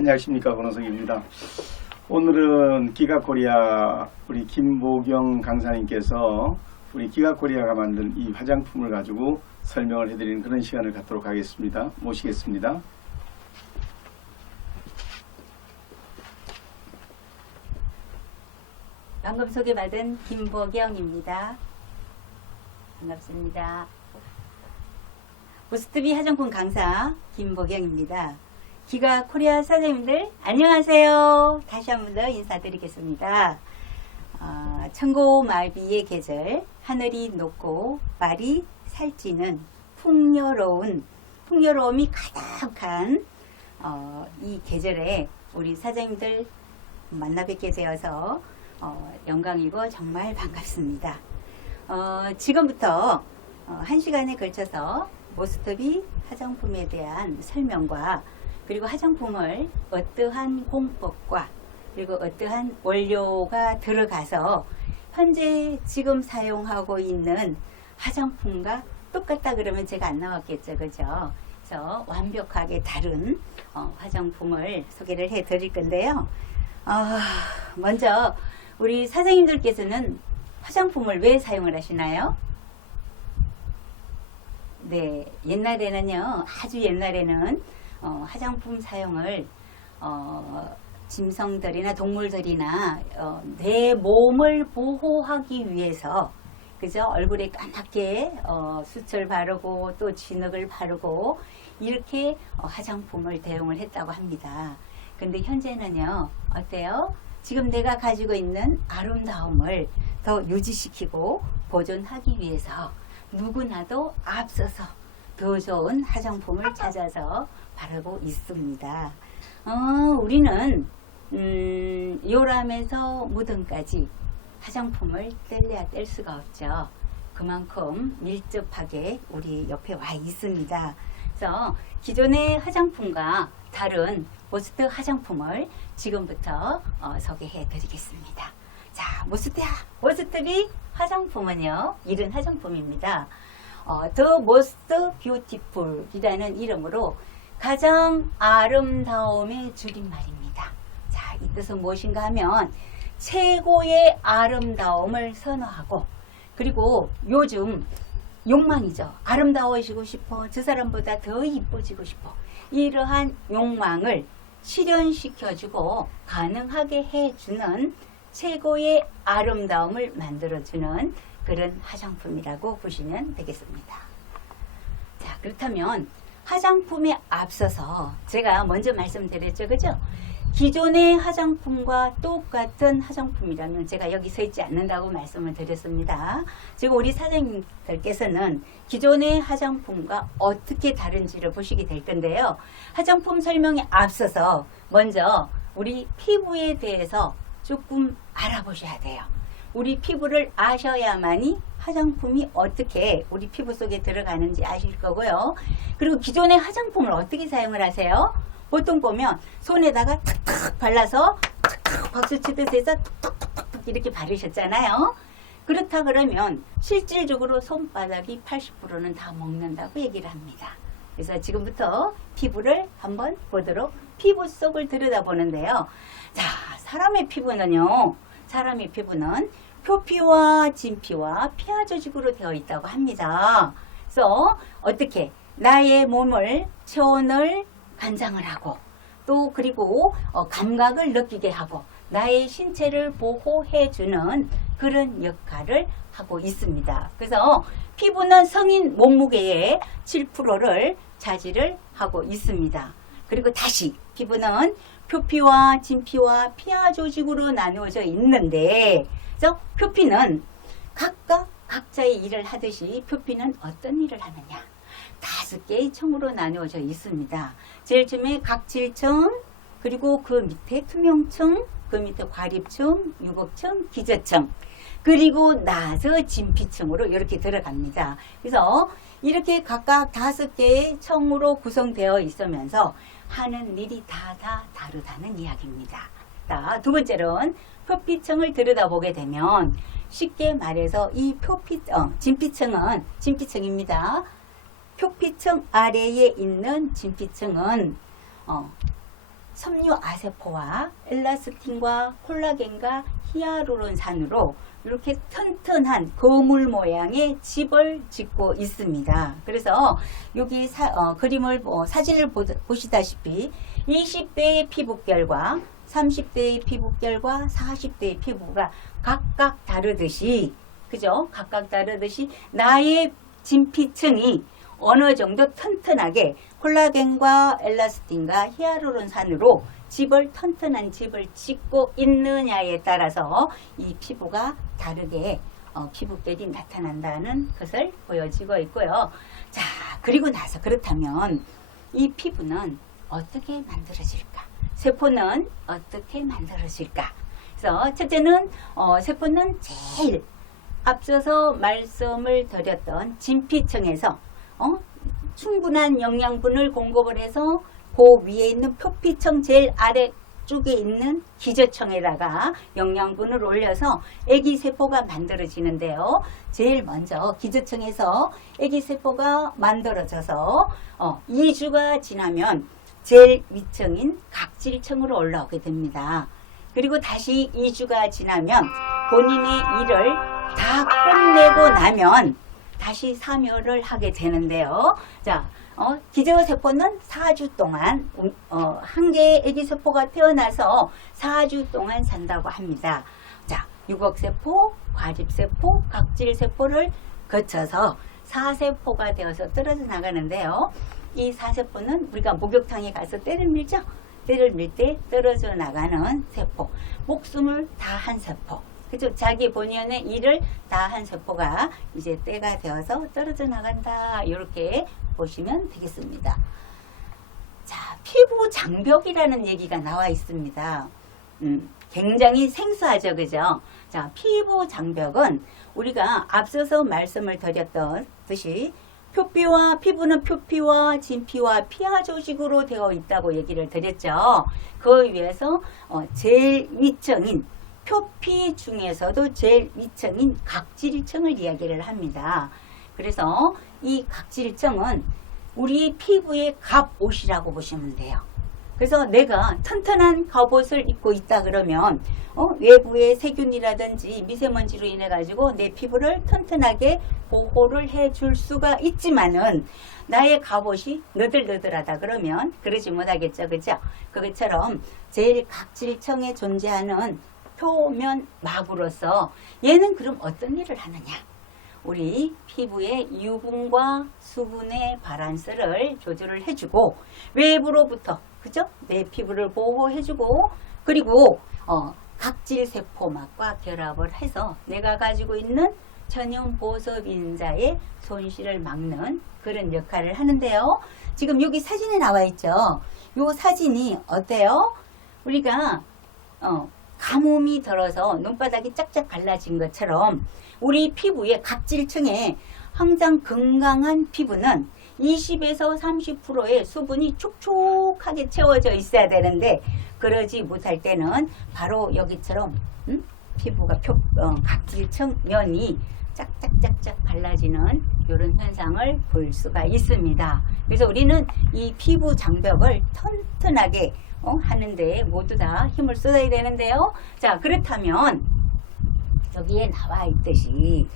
안녕하십니까, 권호석입니다. 오늘은 기가코리아 우리 김보경 강사님께서 우리 기가코리아가 만든 이 화장품을 가지고 설명을 해드리는 그런 시간을 갖도록 하겠습니다. 모시겠습니다. 방금 소개받은 김보경입니다. 반갑습니다. 보스트비 화장품 강사 김보경입니다. 기가코리아 사장님들 안녕하세요. 다시 한 번 더 인사드리겠습니다. 천고마비의 계절, 하늘이 높고 말이 살찌는 풍요로움이 가득한 이 계절에 우리 사장님들 만나 뵙게 되어서 영광이고 정말 반갑습니다. 지금부터 1시간에 걸쳐서 모스터비 화장품에 대한 설명과 그리고 화장품을 어떠한 공법과 그리고 어떠한 원료가 들어가서 현재 지금 사용하고 있는 화장품과 똑같다 그러면 제가 안 나왔겠죠, 그죠? 그래서 완벽하게 다른 화장품을 소개를 해 드릴 건데요. 먼저 우리 사장님들께서는 화장품을 왜 사용을 하시나요? 네, 옛날에는요, 아주 옛날에는 화장품 사용을 짐승들이나 동물들이나 내 몸을 보호하기 위해서, 그죠? 얼굴에 까맣게 수철 바르고 또 진흙을 바르고 이렇게 화장품을 대용을 했다고 합니다. 근데 현재는요, 어때요? 지금 내가 가지고 있는 아름다움을 더 유지시키고 보존하기 위해서 누구나도 앞서서 더 좋은 화장품을 찾아서 바르고 있습니다. 우리는 요람에서 무덤까지 화장품을 뗄래야 뗄 수가 없죠. 그만큼 밀접하게 우리 옆에 와 있습니다. 그래서 기존의 화장품과 다른 모스트 화장품을 지금부터 소개해 드리겠습니다. 자, 모스트비 화장품은요, 이런 화장품입니다. The Most Beautiful 이라는 이름으로 가장 아름다움의 줄임말입니다. 자, 이 뜻은 무엇인가 하면 최고의 아름다움을 선호하고, 그리고 요즘 욕망이죠. 아름다워지고 싶어, 저 사람보다 더 이뻐지고 싶어, 이러한 욕망을 실현시켜주고 가능하게 해주는 최고의 아름다움을 만들어주는 그런 화장품이라고 보시면 되겠습니다. 자, 그렇다면 화장품에 앞서서 제가 먼저 말씀드렸죠, 그죠? 기존의 화장품과 똑같은 화장품이라면 제가 여기 서 있지 않는다고 말씀을 드렸습니다. 지금 우리 사장님들께서는 기존의 화장품과 어떻게 다른지를 보시게 될 건데요. 화장품 설명에 앞서서 먼저 우리 피부에 대해서 조금 알아보셔야 돼요. 우리 피부를 아셔야만이 화장품이 어떻게 우리 피부 속에 들어가는지 아실 거고요. 그리고 기존의 화장품을 어떻게 사용을 하세요? 보통 보면 손에다가 탁탁 발라서 탁탁 박수 치듯 해서 탁탁탁탁 이렇게 바르셨잖아요. 그렇다 그러면 실질적으로 손바닥이 80%는 다 먹는다고 얘기를 합니다. 그래서 지금부터 피부를 한번 보도록, 피부 속을 들여다보는데요. 자, 사람의 피부는 표피와 진피와 피하 조직으로 되어 있다고 합니다. 그래서 어떻게 나의 몸을, 체온을 관장을 하고, 또 그리고 감각을 느끼게 하고 나의 신체를 보호해주는 그런 역할을 하고 있습니다. 그래서 피부는 성인 몸무게의 7%를 차지를 하고 있습니다. 그리고 다시 피부는 표피와 진피와 피하 조직으로 나누어져 있는데, 그래서 표피는 각각 각자의 일을 하듯이 표피는 어떤 일을 하느냐, 5개의 층으로 나누어져 있습니다. 제일 처음에 각질층, 그리고 그 밑에 투명층, 그 밑에 과립층, 유곡층, 기저층, 그리고 나서 진피층으로 이렇게 들어갑니다. 그래서 이렇게 각각 5개의 층으로 구성되어 있으면서 하는 일이 다 다르다는 이야기입니다. 자, 두 번째로는 표피층을 들여다보게 되면 쉽게 말해서 이 진피층입니다. 표피층 아래에 있는 진피층은 섬유아세포와 엘라스틴과 콜라겐과 히아루론산으로 이렇게 튼튼한 거물 모양의 집을 짓고 있습니다. 그래서 여기 그림을 사진을 보시다시피 20대의 피부결과 30대의 피부결과 40대의 피부가 각각 다르듯이, 그죠? 각각 다르듯이 나의 진피층이 어느 정도 튼튼하게 콜라겐과 엘라스틴과 히아루론산으로 튼튼한 집을 짓고 있느냐에 따라서 이 피부가 다르게 피부결이 나타난다는 것을 보여지고 있고요. 자, 그리고 나서 그렇다면 이 피부는 어떻게 만들어질까? 세포는 어떻게 만들어질까? 그래서 첫째는 세포는 제일 앞서서 말씀을 드렸던 진피층에서 충분한 영양분을 공급을 해서 그 위에 있는 표피층 제일 아래쪽에 있는 기저층에다가 영양분을 올려서 아기세포가 만들어지는데요. 제일 먼저 기저층에서 아기세포가 만들어져서 2주가 지나면 제일 위층인 각질층으로 올라오게 됩니다. 그리고 다시 2주가 지나면 본인의 일을 다 끝내고 나면 다시 사멸을 하게 되는데요. 자, 기저세포는 4주 동안 한 개의 아기세포가 태어나서 4주 동안 산다고 합니다. 자, 유곡세포, 과립세포, 각질세포를 거쳐서 사세포가 되어서 떨어져 나가는데요. 이 사세포는 우리가 목욕탕에 가서 때를 밀죠. 때를 밀 때 떨어져 나가는 세포, 목숨을 다한 세포, 그죠? 자기 본연의 일을 다한 세포가 이제 때가 되어서 떨어져 나간다. 이렇게 보시면 되겠습니다. 자, 피부 장벽이라는 얘기가 나와 있습니다. 굉장히 생소하죠, 그죠? 자, 피부 장벽은 우리가 앞서서 말씀을 드렸듯이 피부는 표피와 진피와 피하 조직으로 되어 있다고 얘기를 드렸죠. 그 위에서 제일 위층인 표피 중에서도 제일 위층인 각질층을 이야기를 합니다. 그래서 이 각질층은 우리 피부의 갑옷이라고 보시면 돼요. 그래서 내가 튼튼한 갑옷을 입고 있다 그러면 외부의 세균이라든지 미세먼지로 인해 가지고 내 피부를 튼튼하게 보호를 해줄 수가 있지만은 나의 갑옷이 너들너들하다 그러면 그러지 못하겠죠, 그죠? 그것처럼 제일 각질층에 존재하는 표면막으로서 얘는 그럼 어떤 일을 하느냐? 우리 피부의 유분과 수분의 바란스를 조절을 해주고 외부로부터, 그죠? 내 피부를 보호해주고, 그리고 각질세포막과 결합을 해서 내가 가지고 있는 천연 보습인자의 손실을 막는 그런 역할을 하는데요. 지금 여기 사진에 나와 있죠. 요 사진이 어때요? 우리가 가뭄이 들어서 눈바닥이 짝짝 갈라진 것처럼 우리 피부의 각질층에 항상 건강한 피부는 20에서 30%의 수분이 촉촉하게 채워져 있어야 되는데 그러지 못할 때는 바로 여기처럼 피부가 각질층 면이 짝짝짝짝 갈라지는 이런 현상을 볼 수가 있습니다. 그래서 우리는 이 피부 장벽을 튼튼하게 하는데 모두 다 힘을 쏟아야 되는데요. 자, 그렇다면 여기에 나와 있듯이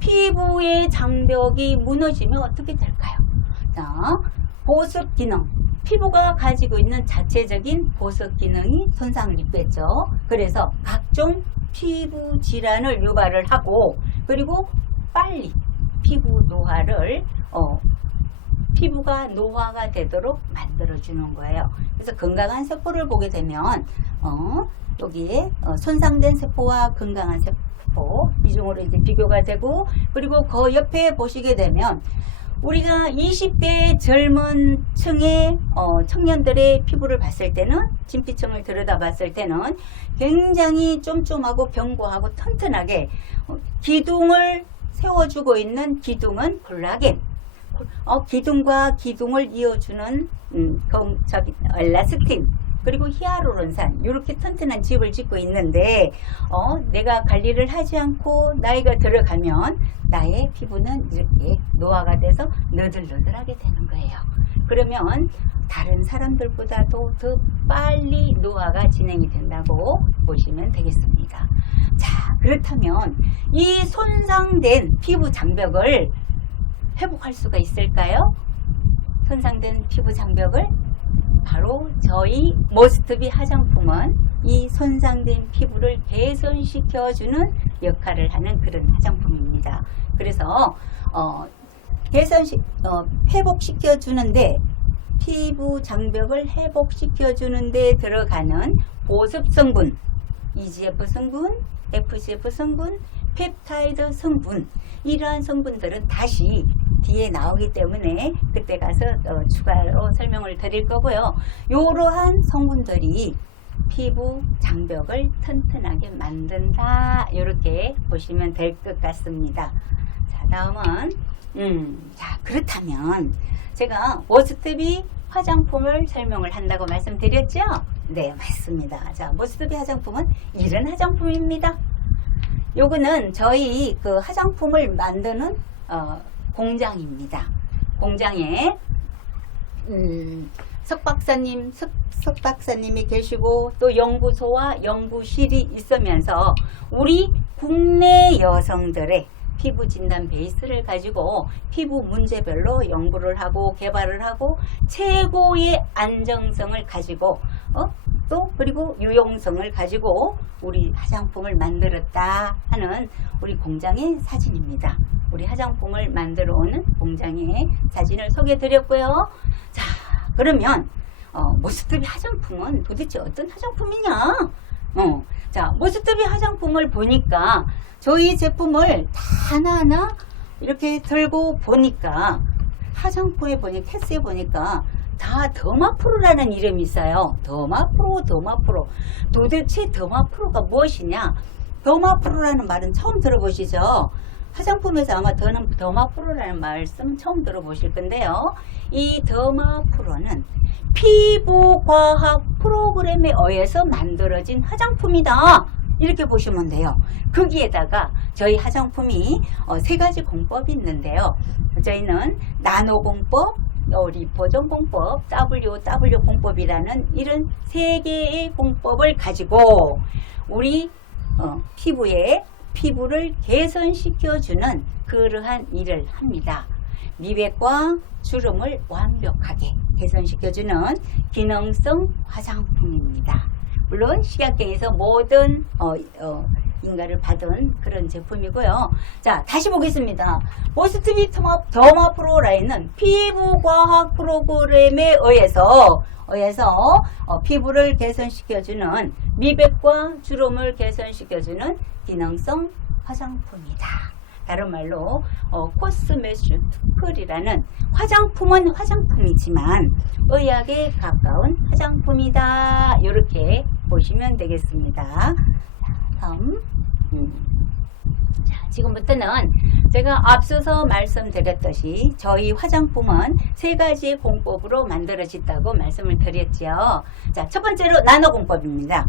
피부의 장벽이 무너지면 어떻게 될까요? 자, 보습 기능, 피부가 가지고 있는 자체적인 보습 기능이 손상을 입겠죠. 그래서 각종 피부 질환을 유발을 하고 그리고 빨리 피부 노화를 피부가 노화가 되도록 만들어주는 거예요. 그래서 건강한 세포를 보게 되면 여기에 손상된 세포와 건강한 세포 이중으로 이제 비교가 되고 그리고 그 옆에 보시게 되면 우리가 20대 젊은 층의 청년들의 피부를 봤을 때는 진피층을 들여다봤을 때는 굉장히 쫌쫌하고 견고하고 튼튼하게 기둥을 세워주고 있는 기둥은 콜라겐, 기둥과 기둥을 이어주는 엘라스틴, 그리고 히아루론산 이렇게 튼튼한 집을 짓고 있는데 내가 관리를 하지 않고 나이가 들어가면 나의 피부는 이렇게 노화가 돼서 너들너들하게 되는 거예요. 그러면 다른 사람들보다도 더 빨리 노화가 진행이 된다고 보시면 되겠습니다. 자, 그렇다면 이 손상된 피부 장벽을 회복할 수가 있을까요? 손상된 피부 장벽을 바로 저희 머스트비 화장품은 이 손상된 피부를 개선시켜주는 역할을 하는 그런 화장품입니다. 그래서 회복시켜주는데 피부 장벽을 회복시켜주는데 들어가는 보습 성분, EGF 성분, FGF 성분, 펩타이드 성분, 이러한 성분들은 다시 뒤에 나오기 때문에 그때 가서 추가로 설명을 드릴 거고요. 이러한 성분들이 피부 장벽을 튼튼하게 만든다, 이렇게 보시면 될 것 같습니다. 자, 다음은 자, 그렇다면 제가 머스트비 화장품을 설명을 한다고 말씀드렸죠? 네, 맞습니다. 자, 머스트비 화장품은 이런 화장품입니다. 요거는 저희 그 화장품을 만드는 공장입니다. 공장에 석 박사님이 계시고 또 연구소와 연구실이 있으면서 우리 국내 여성들의 피부 진단 베이스를 가지고 피부 문제별로 연구를 하고 개발을 하고 최고의 안정성을 가지고 또 그리고 유용성을 가지고 우리 화장품을 만들었다 하는 우리 공장의 사진입니다. 우리 화장품을 만들어 오는 공장의 사진을 소개해 드렸고요. 자, 그러면 머스트비 화장품은 도대체 어떤 화장품이냐? 자, 머스트비 화장품을 보니까 저희 제품을 다 하나하나 이렇게 들고 보니까 화장품에 보니까 케이스에 보니까 다 더마프로라는 이름이 있어요. 더마프로. 도대체 더마프로가 무엇이냐? 더마프로라는 말은 처음 들어보시죠? 화장품에서 아마 더마프로라는 말씀 처음 들어보실 건데요. 이 더마프로는 피부과학 프로그램에 의해서 만들어진 화장품이다, 이렇게 보시면 돼요. 거기에다가 저희 화장품이 세 가지 공법이 있는데요. 저희는 나노 공법, 리포존 공법, WW 공법이라는 이런 세 개의 공법을 가지고 우리 피부를 개선시켜주는 그러한 일을 합니다. 미백과 주름을 완벽하게 개선시켜주는 기능성 화장품입니다. 물론 식약청에서 모든 인가를 받은 그런 제품이고요. 자, 다시 보겠습니다. 머스트비 더마프로 라인은 피부과학 프로그램에 의해서 피부를 개선시켜주는 미백과 주름을 개선시켜주는 기능성 화장품이다. 다른 말로 코스메슈티컬이라는 화장품은 화장품이지만 의학에 가까운 화장품이다, 이렇게 보시면 되겠습니다. 자, 다음 자, 지금부터는 제가 앞서서 말씀드렸듯이 저희 화장품은 세 가지의 공법으로 만들어졌다고 말씀을 드렸죠. 자, 첫 번째로 나노 공법입니다.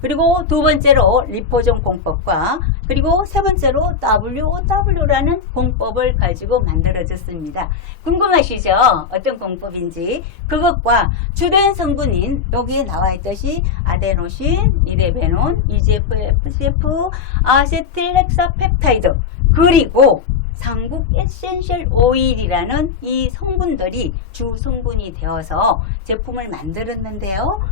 그리고 두 번째로 리포존 공법과 그리고 세 번째로 WOW라는 공법을 가지고 만들어졌습니다. 궁금하시죠? 어떤 공법인지. 그것과 주된 성분인 여기에 나와 있듯이 아데노신, 이레베논, EGF, FGF, 아세틸 헥사펩타이드, 그리고 상국 에센셜 오일이라는 이 성분들이 주 성분이 되어서 제품을 만들었는데요.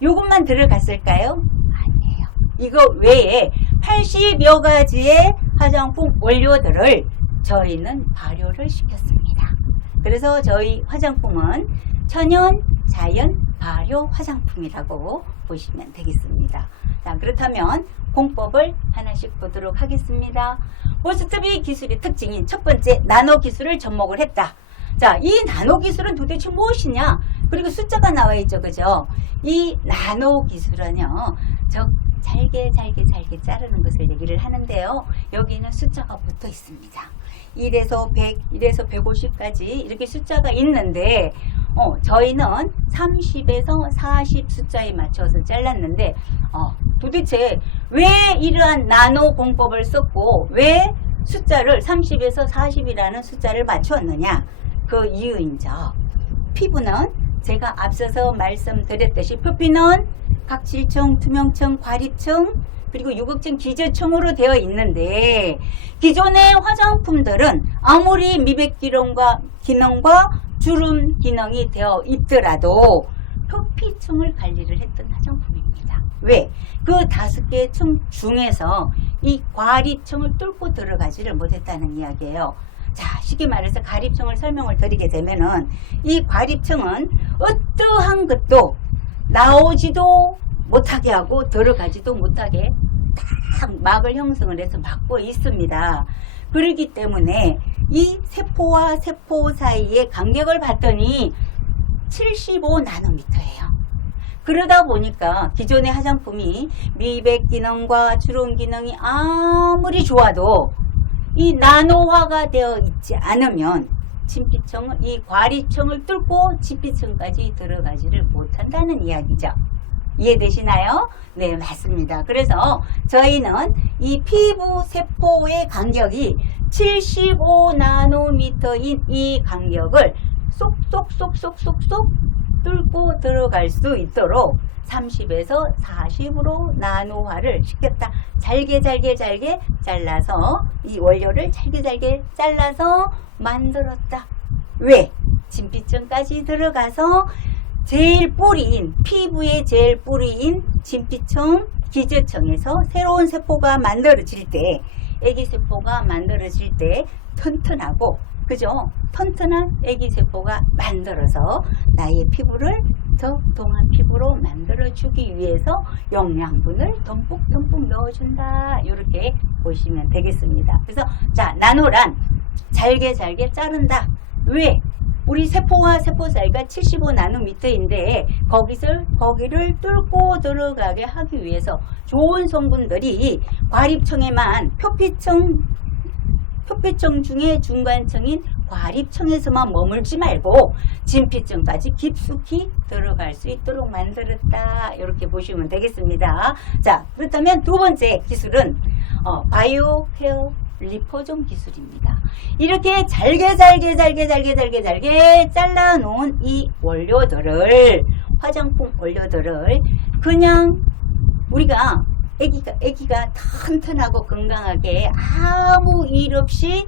이것만 들어갔을까요? 아니에요. 이거 외에 80여 가지의 화장품 원료들을 저희는 발효를 시켰습니다. 그래서 저희 화장품은 천연 자연 발효 화장품이라고 보시면 되겠습니다. 자, 그렇다면 공법을 하나씩 보도록 하겠습니다. 머스트비 기술의 특징인 첫 번째, 나노 기술을 접목을 했다. 자, 이 나노 기술은 도대체 무엇이냐? 그리고 숫자가 나와 있죠, 그죠? 이 나노 기술은요, 잘게 자르는 것을 얘기를 하는데요. 여기는 숫자가 붙어 있습니다. 1에서 100, 1에서 150까지 이렇게 숫자가 있는데 저희는 30에서 40 숫자에 맞춰서 잘랐는데 도대체 왜 이러한 나노 공법을 썼고 왜 숫자를 30에서 40이라는 숫자를 맞췄느냐? 그 이유인죠. 피부는 제가 앞서서 말씀드렸듯이 표피는 각질층, 투명층, 과립층, 그리고 유극층, 기저층으로 되어 있는데 기존의 화장품들은 아무리 미백 기능과 주름 기능이 되어 있더라도 표피층을 관리를 했던 화장품입니다. 왜? 그 5개의 층 중에서 이 과립층을 뚫고 들어가지를 못했다는 이야기예요. 자, 쉽게 말해서 과립층을 설명을 드리게 되면은 이 과립층은 어떠한 것도 나오지도 못하게 하고 들어가지도 못하게 딱 막을 형성을 해서 막고 있습니다. 그렇기 때문에 이 세포와 세포 사이의 간격을 봤더니 75나노미터예요. 그러다 보니까 기존의 화장품이 미백 기능과 주름 기능이 아무리 좋아도 이 나노화가 되어 있지 않으면 진피층을, 이 과립층을 뚫고 진피층까지 들어가지를 못한다는 이야기죠. 이해되시나요? 네, 맞습니다. 그래서 저희는 이 피부 세포의 간격이 75나노미터인 이 간격을 쏙쏙쏙쏙쏙쏙 뚫고 들어갈 수 있도록 30에서 40으로 나노화를 시켰다. 잘게 잘라서 이 원료를 잘게 잘라서 만들었다. 왜? 진피층까지 들어가서 제일 뿌리인, 피부의 제일 뿌리인 진피층, 기저층에서 새로운 세포가 만들어질 때, 애기세포가 만들어질 때 튼튼하고, 그죠? 튼튼한 애기세포가 만들어서 나의 피부를 더 동안 피부로 만들어주기 위해서 영양분을 듬뿍 넣어준다. 이렇게 보시면 되겠습니다. 그래서 자, 나노란 잘게 자른다. 왜? 우리 세포와 세포 사이가 75나노미터인데 거기를 뚫고 들어가게 하기 위해서 좋은 성분들이 과립층에만 표피층 중에 중간층인 과립층에서만 머물지 말고 진피층까지 깊숙이 들어갈 수 있도록 만들었다. 이렇게 보시면 되겠습니다. 자, 그렇다면 두 번째 기술은 바이오 헤어 리포존 기술입니다. 이렇게 잘게 잘라놓은 이 원료들을, 화장품 원료들을 그냥 우리가 애기가 튼튼하고 건강하게 아무 일 없이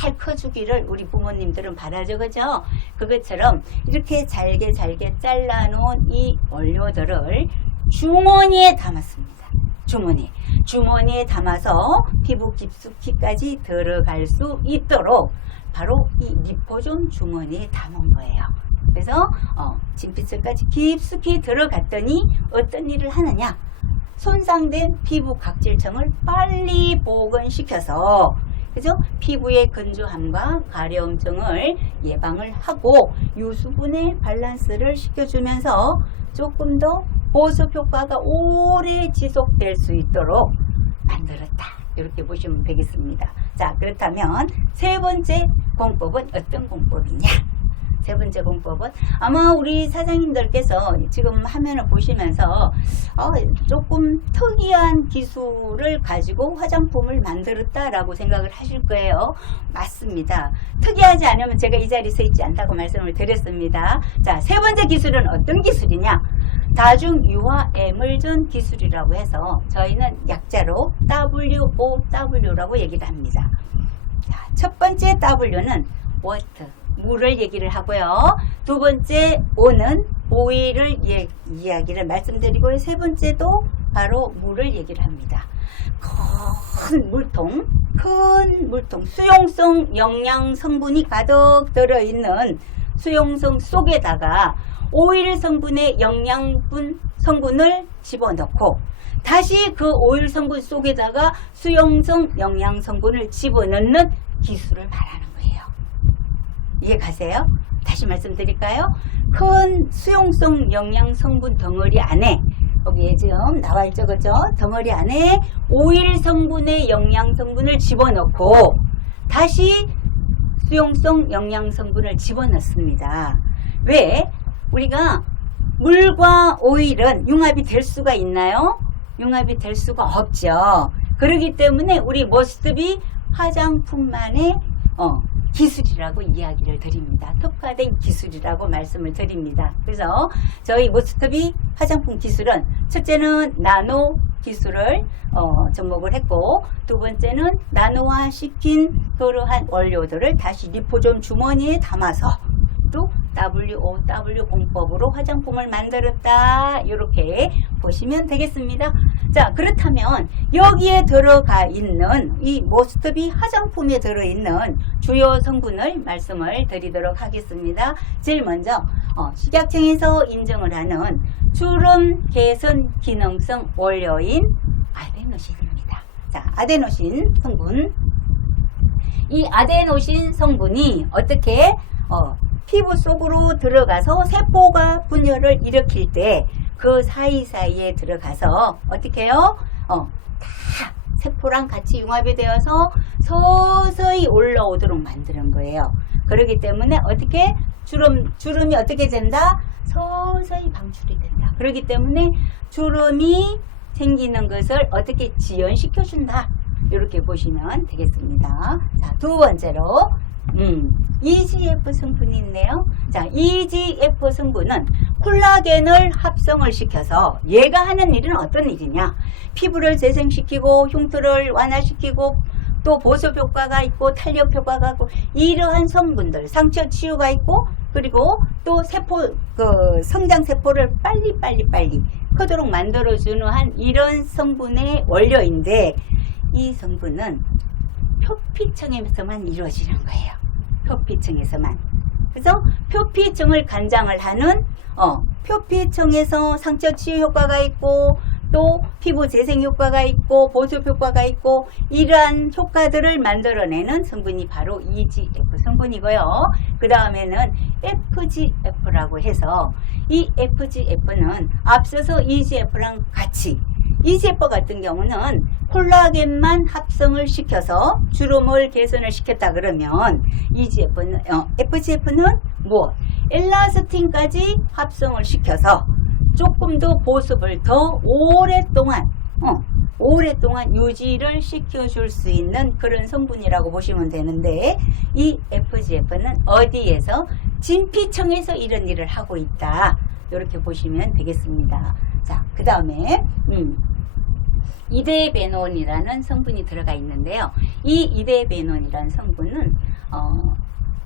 잘 커주기를 우리 부모님들은 바라죠, 그죠? 그것처럼 이렇게 잘게 잘라놓은 이 원료들을 주머니에 담았습니다. 주머니에 담아서 피부 깊숙이까지 들어갈 수 있도록 바로 이 리포존 주머니에 담은 거예요. 그래서 진피층까지 깊숙이 들어갔더니 어떤 일을 하느냐? 손상된 피부 각질층을 빨리 복원시켜서, 그죠? 피부의 건조함과 가려움증을 예방을 하고 유수분의 밸런스를 시켜주면서 조금 더 보습 효과가 오래 지속될 수 있도록 만들었다. 이렇게 보시면 되겠습니다. 자, 그렇다면 세 번째 공법은 어떤 공법이냐? 세 번째 공법은 아마 우리 사장님들께서 지금 화면을 보시면서 조금 특이한 기술을 가지고 화장품을 만들었다라고 생각을 하실 거예요. 맞습니다. 특이하지 않으면 제가 이 자리에 서 있지 않다고 말씀을 드렸습니다. 자, 세 번째 기술은 어떤 기술이냐? 다중 유화 에물전 기술이라고 해서 저희는 약자로 WOW라고 얘기를 합니다. 자, 첫 번째 W는 워터, 물을 얘기를 하고요. 두 번째 O는 오일을 이야기를 말씀드리고, 세 번째도 바로 물을 얘기를 합니다. 큰 물통, 수용성 영양 성분이 가득 들어있는 수용성 속에다가 오일 성분의 영양분 성분을 집어넣고 다시 그 오일 성분 속에다가 수용성 영양 성분을 집어넣는 기술을 말하는 거예요. 이해 가세요? 다시 말씀드릴까요? 큰 수용성 영양 성분 덩어리 안에, 여기에 지금 나와 있죠, 그죠? 덩어리 안에 오일 성분의 영양 성분을 집어넣고 다시 수용성 영양 성분을 집어넣습니다. 왜? 우리가 물과 오일은 융합이 될 수가 있나요? 융합이 될 수가 없죠. 그렇기 때문에 우리 모스트비 화장품만의 기술이라고 이야기를 드립니다. 특화된 기술이라고 말씀을 드립니다. 그래서 저희 모스트비 화장품 기술은 첫째는 나노 기술을 접목을 했고, 두 번째는 나노화 시킨 그러한 원료들을 다시 리포존 주머니에 담아서 또 WOW 공법으로 화장품을 만들었다, 이렇게 보시면 되겠습니다. 자, 그렇다면 여기에 들어가 있는 이 모스트비 화장품에 들어있는 주요 성분을 말씀을 드리도록 하겠습니다. 제일 먼저 식약청에서 인정을 하는 주름 개선 기능성 원료인 아데노신입니다. 자, 아데노신 성분. 이 아데노신 성분이 어떻게 피부 속으로 들어가서 세포가 분열을 일으킬 때 그 사이사이에 들어가서 어떻게 해요? 다 세포랑 같이 융합이 되어서 서서히 올라오도록 만드는 거예요. 그렇기 때문에 어떻게 주름이 어떻게 된다? 서서히 방출이 된다. 그렇기 때문에 주름이 생기는 것을 어떻게 지연시켜준다. 이렇게 보시면 되겠습니다. 자, 두 번째로 EGF 성분이 있네요. 자, EGF 성분은 콜라겐을 합성을 시켜서 얘가 하는 일은 어떤 일이냐? 피부를 재생시키고 흉터를 완화시키고 또 보습 효과가 있고 탄력 효과가 있고 이러한 성분들, 상처 치유가 있고 그리고 또 세포 성장 세포를 빨리 크도록 만들어주는 한 이런 성분의 원료인데 이 성분은 표피층에서만 이루어지는 거예요. 표피층에서만. 그래서 표피층을 관장을 하는 표피층에서 상처 치유 효과가 있고 또 피부 재생 효과가 있고 보습 효과가 있고 이러한 효과들을 만들어내는 성분이 바로 EGF 성분이고요. 그 다음에는 FGF라고 해서 이 FGF는 앞서서 EGF랑 같이 EGF 같은 경우는 콜라겐만 합성을 시켜서 주름을 개선을 시켰다 그러면 FGF는 뭐 엘라스틴까지 합성을 시켜서 조금 더 보습을 더 오랫동안 유지를 시켜줄 수 있는 그런 성분이라고 보시면 되는데 이 FGF는 어디에서? 진피층에서 이런 일을 하고 있다. 이렇게 보시면 되겠습니다. 자, 그 다음에 이데베논이라는 성분이 들어가 있는데요. 이 이데베논이라는 성분은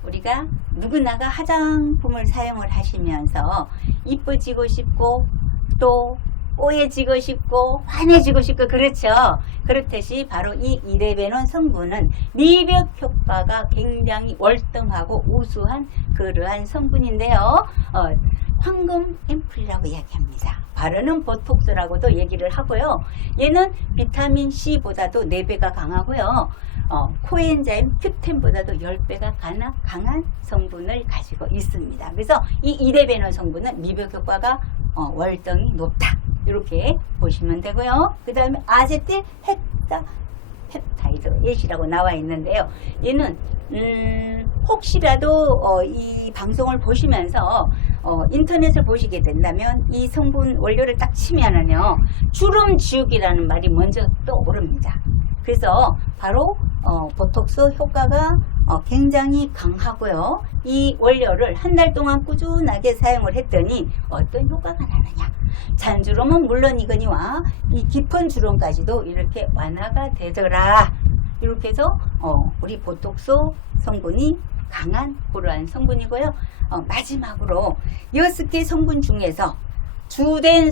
우리가 누구나가 화장품을 사용을 하시면서 이뻐지고 싶고 또 뽀얘지고 싶고 환해지고 싶고 그렇죠. 그렇듯이 바로 이 이데베논 성분은 미백 효과가 굉장히 월등하고 우수한 그러한 성분인데요. 황금 앰플이라고 이야기합니다. 바르는 보톡스라고도 얘기를 하고요. 얘는 비타민 C보다도 4배가 강하고요. 코엔자임 Q10보다도 10배가 강한 성분을 가지고 있습니다. 그래서 이 이데베논 성분은 미백 효과가 월등히 높다. 이렇게 보시면 되고요. 그 다음에 아세틸 펩타이드 예시라고 나와 있는데요. 얘는 혹시라도 이 방송을 보시면서 인터넷을 보시게 된다면 이 성분 원료를 딱 치면은요 주름 지우기라는 말이 먼저 떠오릅니다. 그래서 바로 보톡스 효과가 굉장히 강하고요. 이 원료를 한 달 동안 꾸준하게 사용을 했더니 어떤 효과가 나느냐? 잔주름은 물론이거니와 이 깊은 주름까지도 이렇게 완화가 되더라. 이렇게 해서 우리 보톡스 성분이 강한 그러한 성분이고요. 마지막으로 6개 성분 중에서 주된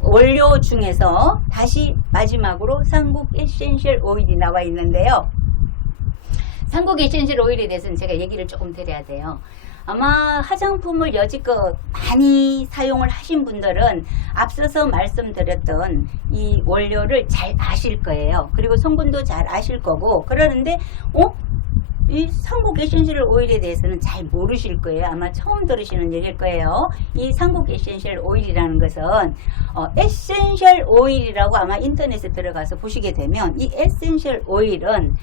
원료 중에서 다시 마지막으로 삼국 에센셜 오일이 나와 있는데요. 삼국 에센셜 오일에 대해서는 제가 얘기를 조금 드려야 돼요. 아마 화장품을 여지껏 많이 사용을 하신 분들은 앞서서 말씀드렸던 이 원료를 잘 아실 거예요. 그리고 성분도 잘 아실 거고 그러는데 이 삼국 에센셜 오일에 대해서는 잘 모르실 거예요. 아마 처음 들으시는 얘기일 거예요. 이 삼국 에센셜 오일이라는 것은 에센셜 오일이라고 아마 인터넷에 들어가서 보시게 되면 이 에센셜 오일은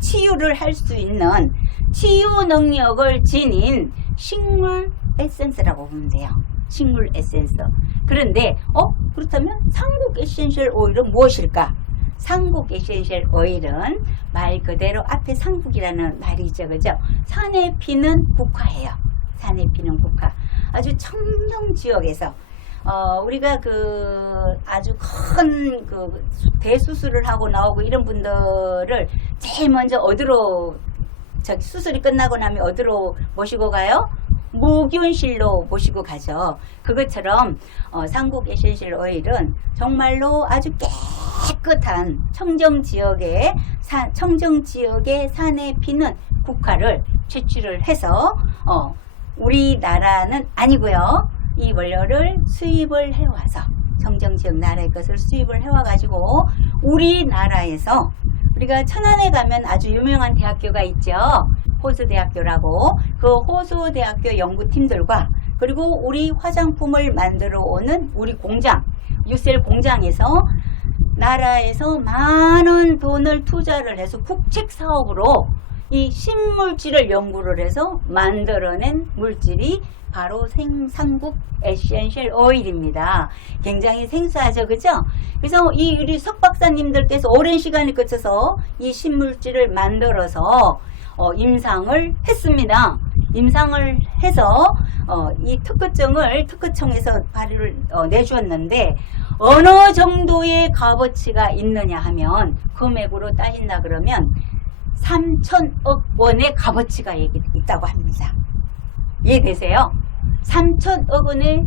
치유를 할 수 있는 치유 능력을 지닌 식물 에센스라고 보면 돼요. 식물 에센스. 그런데 그렇다면 삼국 에센셜 오일은 무엇일까? 삼국 에센셜 오일은 말 그대로 앞에 삼국이라는 말이죠. 그죠? 산에 피는 국화예요. 산에 피는 국화. 아주 청정 지역에서 우리가 아주 큰 대수술을 하고 나오고 이런 분들을 제일 먼저 어디로 수술이 끝나고 나면 어디로 모시고 가요? 무균실로 모시고 가죠. 그것처럼 삼국 에센셜 오일은 정말로 아주 깨끗한 청정 지역의 산에 피는 국화를 채취를 해서 우리나라는 아니고요. 이 원료를 수입을 해와서 청정 지역 나라의 것을 수입을 해와 가지고 우리나라에서 우리가 천안에 가면 아주 유명한 대학교가 있죠. 호수대학교라고. 그 호수대학교 연구팀들과 그리고 우리 화장품을 만들어 오는 우리 공장, 유셀 공장에서 나라에서 많은 돈을 투자를 해서 국책 사업으로 이 신물질을 연구를 해서 만들어낸 물질이 바로 삼국 에센셜 오일입니다. 굉장히 생소하죠, 그죠? 그래서 우리 석 박사님들께서 오랜 시간을 거쳐서 이 신물질을 만들어서 임상을 했습니다. 임상을 해서 이 특허청에서 발의를 내주었는데 어느 정도의 값어치가 있느냐 하면 금액으로 따진다 그러면 3천억 원의 값어치가 있다고 합니다. 이해되세요? 3천억 원의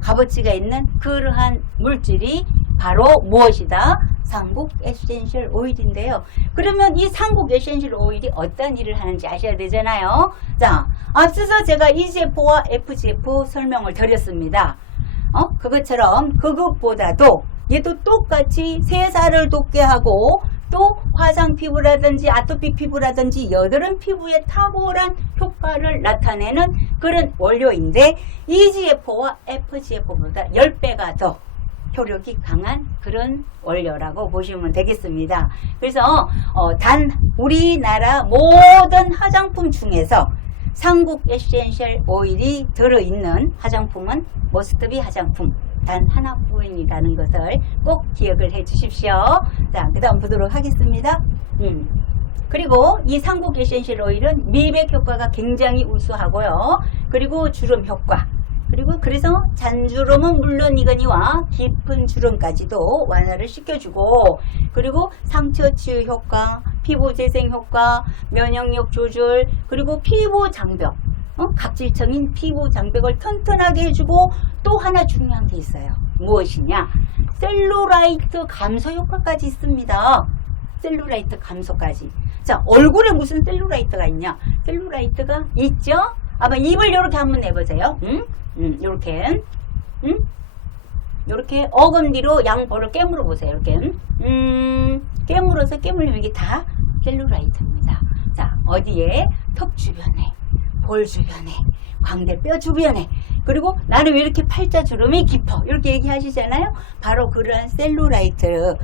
값어치가 있는 그러한 물질이 바로 무엇이다? 삼국 에센셜 오일인데요. 그러면 이 삼국 에센셜 오일이 어떤 일을 하는지 아셔야 되잖아요. 자, 앞서서 제가 EGF와 FGF 설명을 드렸습니다. 그것처럼 그것보다도 얘도 똑같이 세살을 돋게 하고 또 화상 피부라든지 아토피 피부라든지 여드름 피부에 탁월한 효과를 나타내는 그런 원료인데 EGF와 FGF보다 10배가 더 효력이 강한 그런 원료라고 보시면 되겠습니다. 그래서 단 우리나라 모든 화장품 중에서 삼국 에센셜 오일이 들어있는 화장품은 머스트비 화장품 단 하나뿐이라는 것을 꼭 기억을 해 주십시오. 자, 그 다음 보도록 하겠습니다. 그리고 이 삼국 에센셜 오일은 미백 효과가 굉장히 우수하고요. 그리고 주름 효과. 그리고 그래서 잔주름은 물론이거니와 깊은 주름까지도 완화를 시켜주고 그리고 상처 치유 효과, 피부 재생 효과, 면역력 조절, 그리고 피부 장벽, 각질성인 피부 장벽을 튼튼하게 해주고 또 하나 중요한 게 있어요. 무엇이냐? 셀룰라이트 감소 효과까지 있습니다. 셀룰라이트 감소까지. 자, 얼굴에 무슨 셀룰라이트가 있냐? 셀룰라이트가 있죠? 아마 입을 이렇게 한번 내보세요. 요렇게. 요렇게 어금니로 양볼을 깨물어 보세요. 이렇게. 깨물어서 깨물면 이게 다 셀룰라이트입니다. 자, 어디에? 턱 주변에, 볼 주변에, 광대뼈 주변에, 그리고 나는 왜 이렇게 팔자 주름이 깊어? 이렇게 얘기하시잖아요. 바로 그러한 셀룰라이트를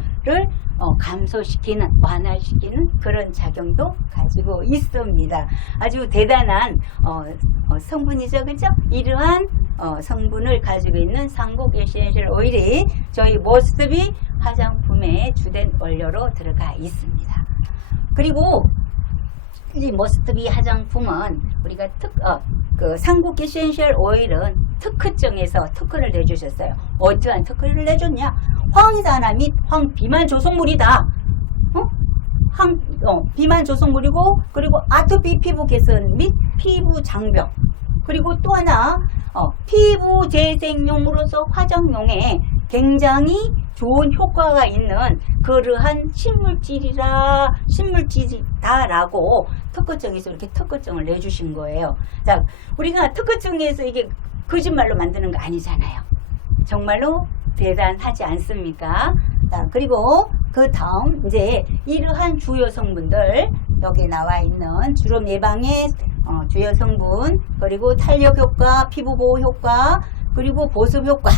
감소시키는, 완화시키는 그런 작용도 가지고 있습니다. 아주 대단한 성분이죠, 그죠? 이러한 성분을 가지고 있는 삼국 에센셜 오일이 저희 머스트비 화장품의 주된 원료로 들어가 있습니다. 그리고 이 머스트비 화장품은 우리가 삼국 에센셜 오일은 특허청에서 특허를 내주셨어요. 어떠한 특허를 내줬냐? 황산화 및 비만 조성물이다. 비만 조성물이고 그리고 아토피 피부 개선 및 피부 장벽 그리고 또 하나 피부 재생용으로서 화장용에 굉장히 좋은 효과가 있는 그러한 신물질이다라고 특허청에서 이렇게 특허청을 내주신 거예요. 자, 우리가 특허청에서 이게 거짓말로 만드는 거 아니잖아요. 정말로 대단하지 않습니까? 자, 그리고 그 다음 이제 이러한 주요 성분들 여기 나와 있는 주름 예방의 주요 성분, 그리고 탄력 효과, 피부 보호 효과, 그리고 보습 효과,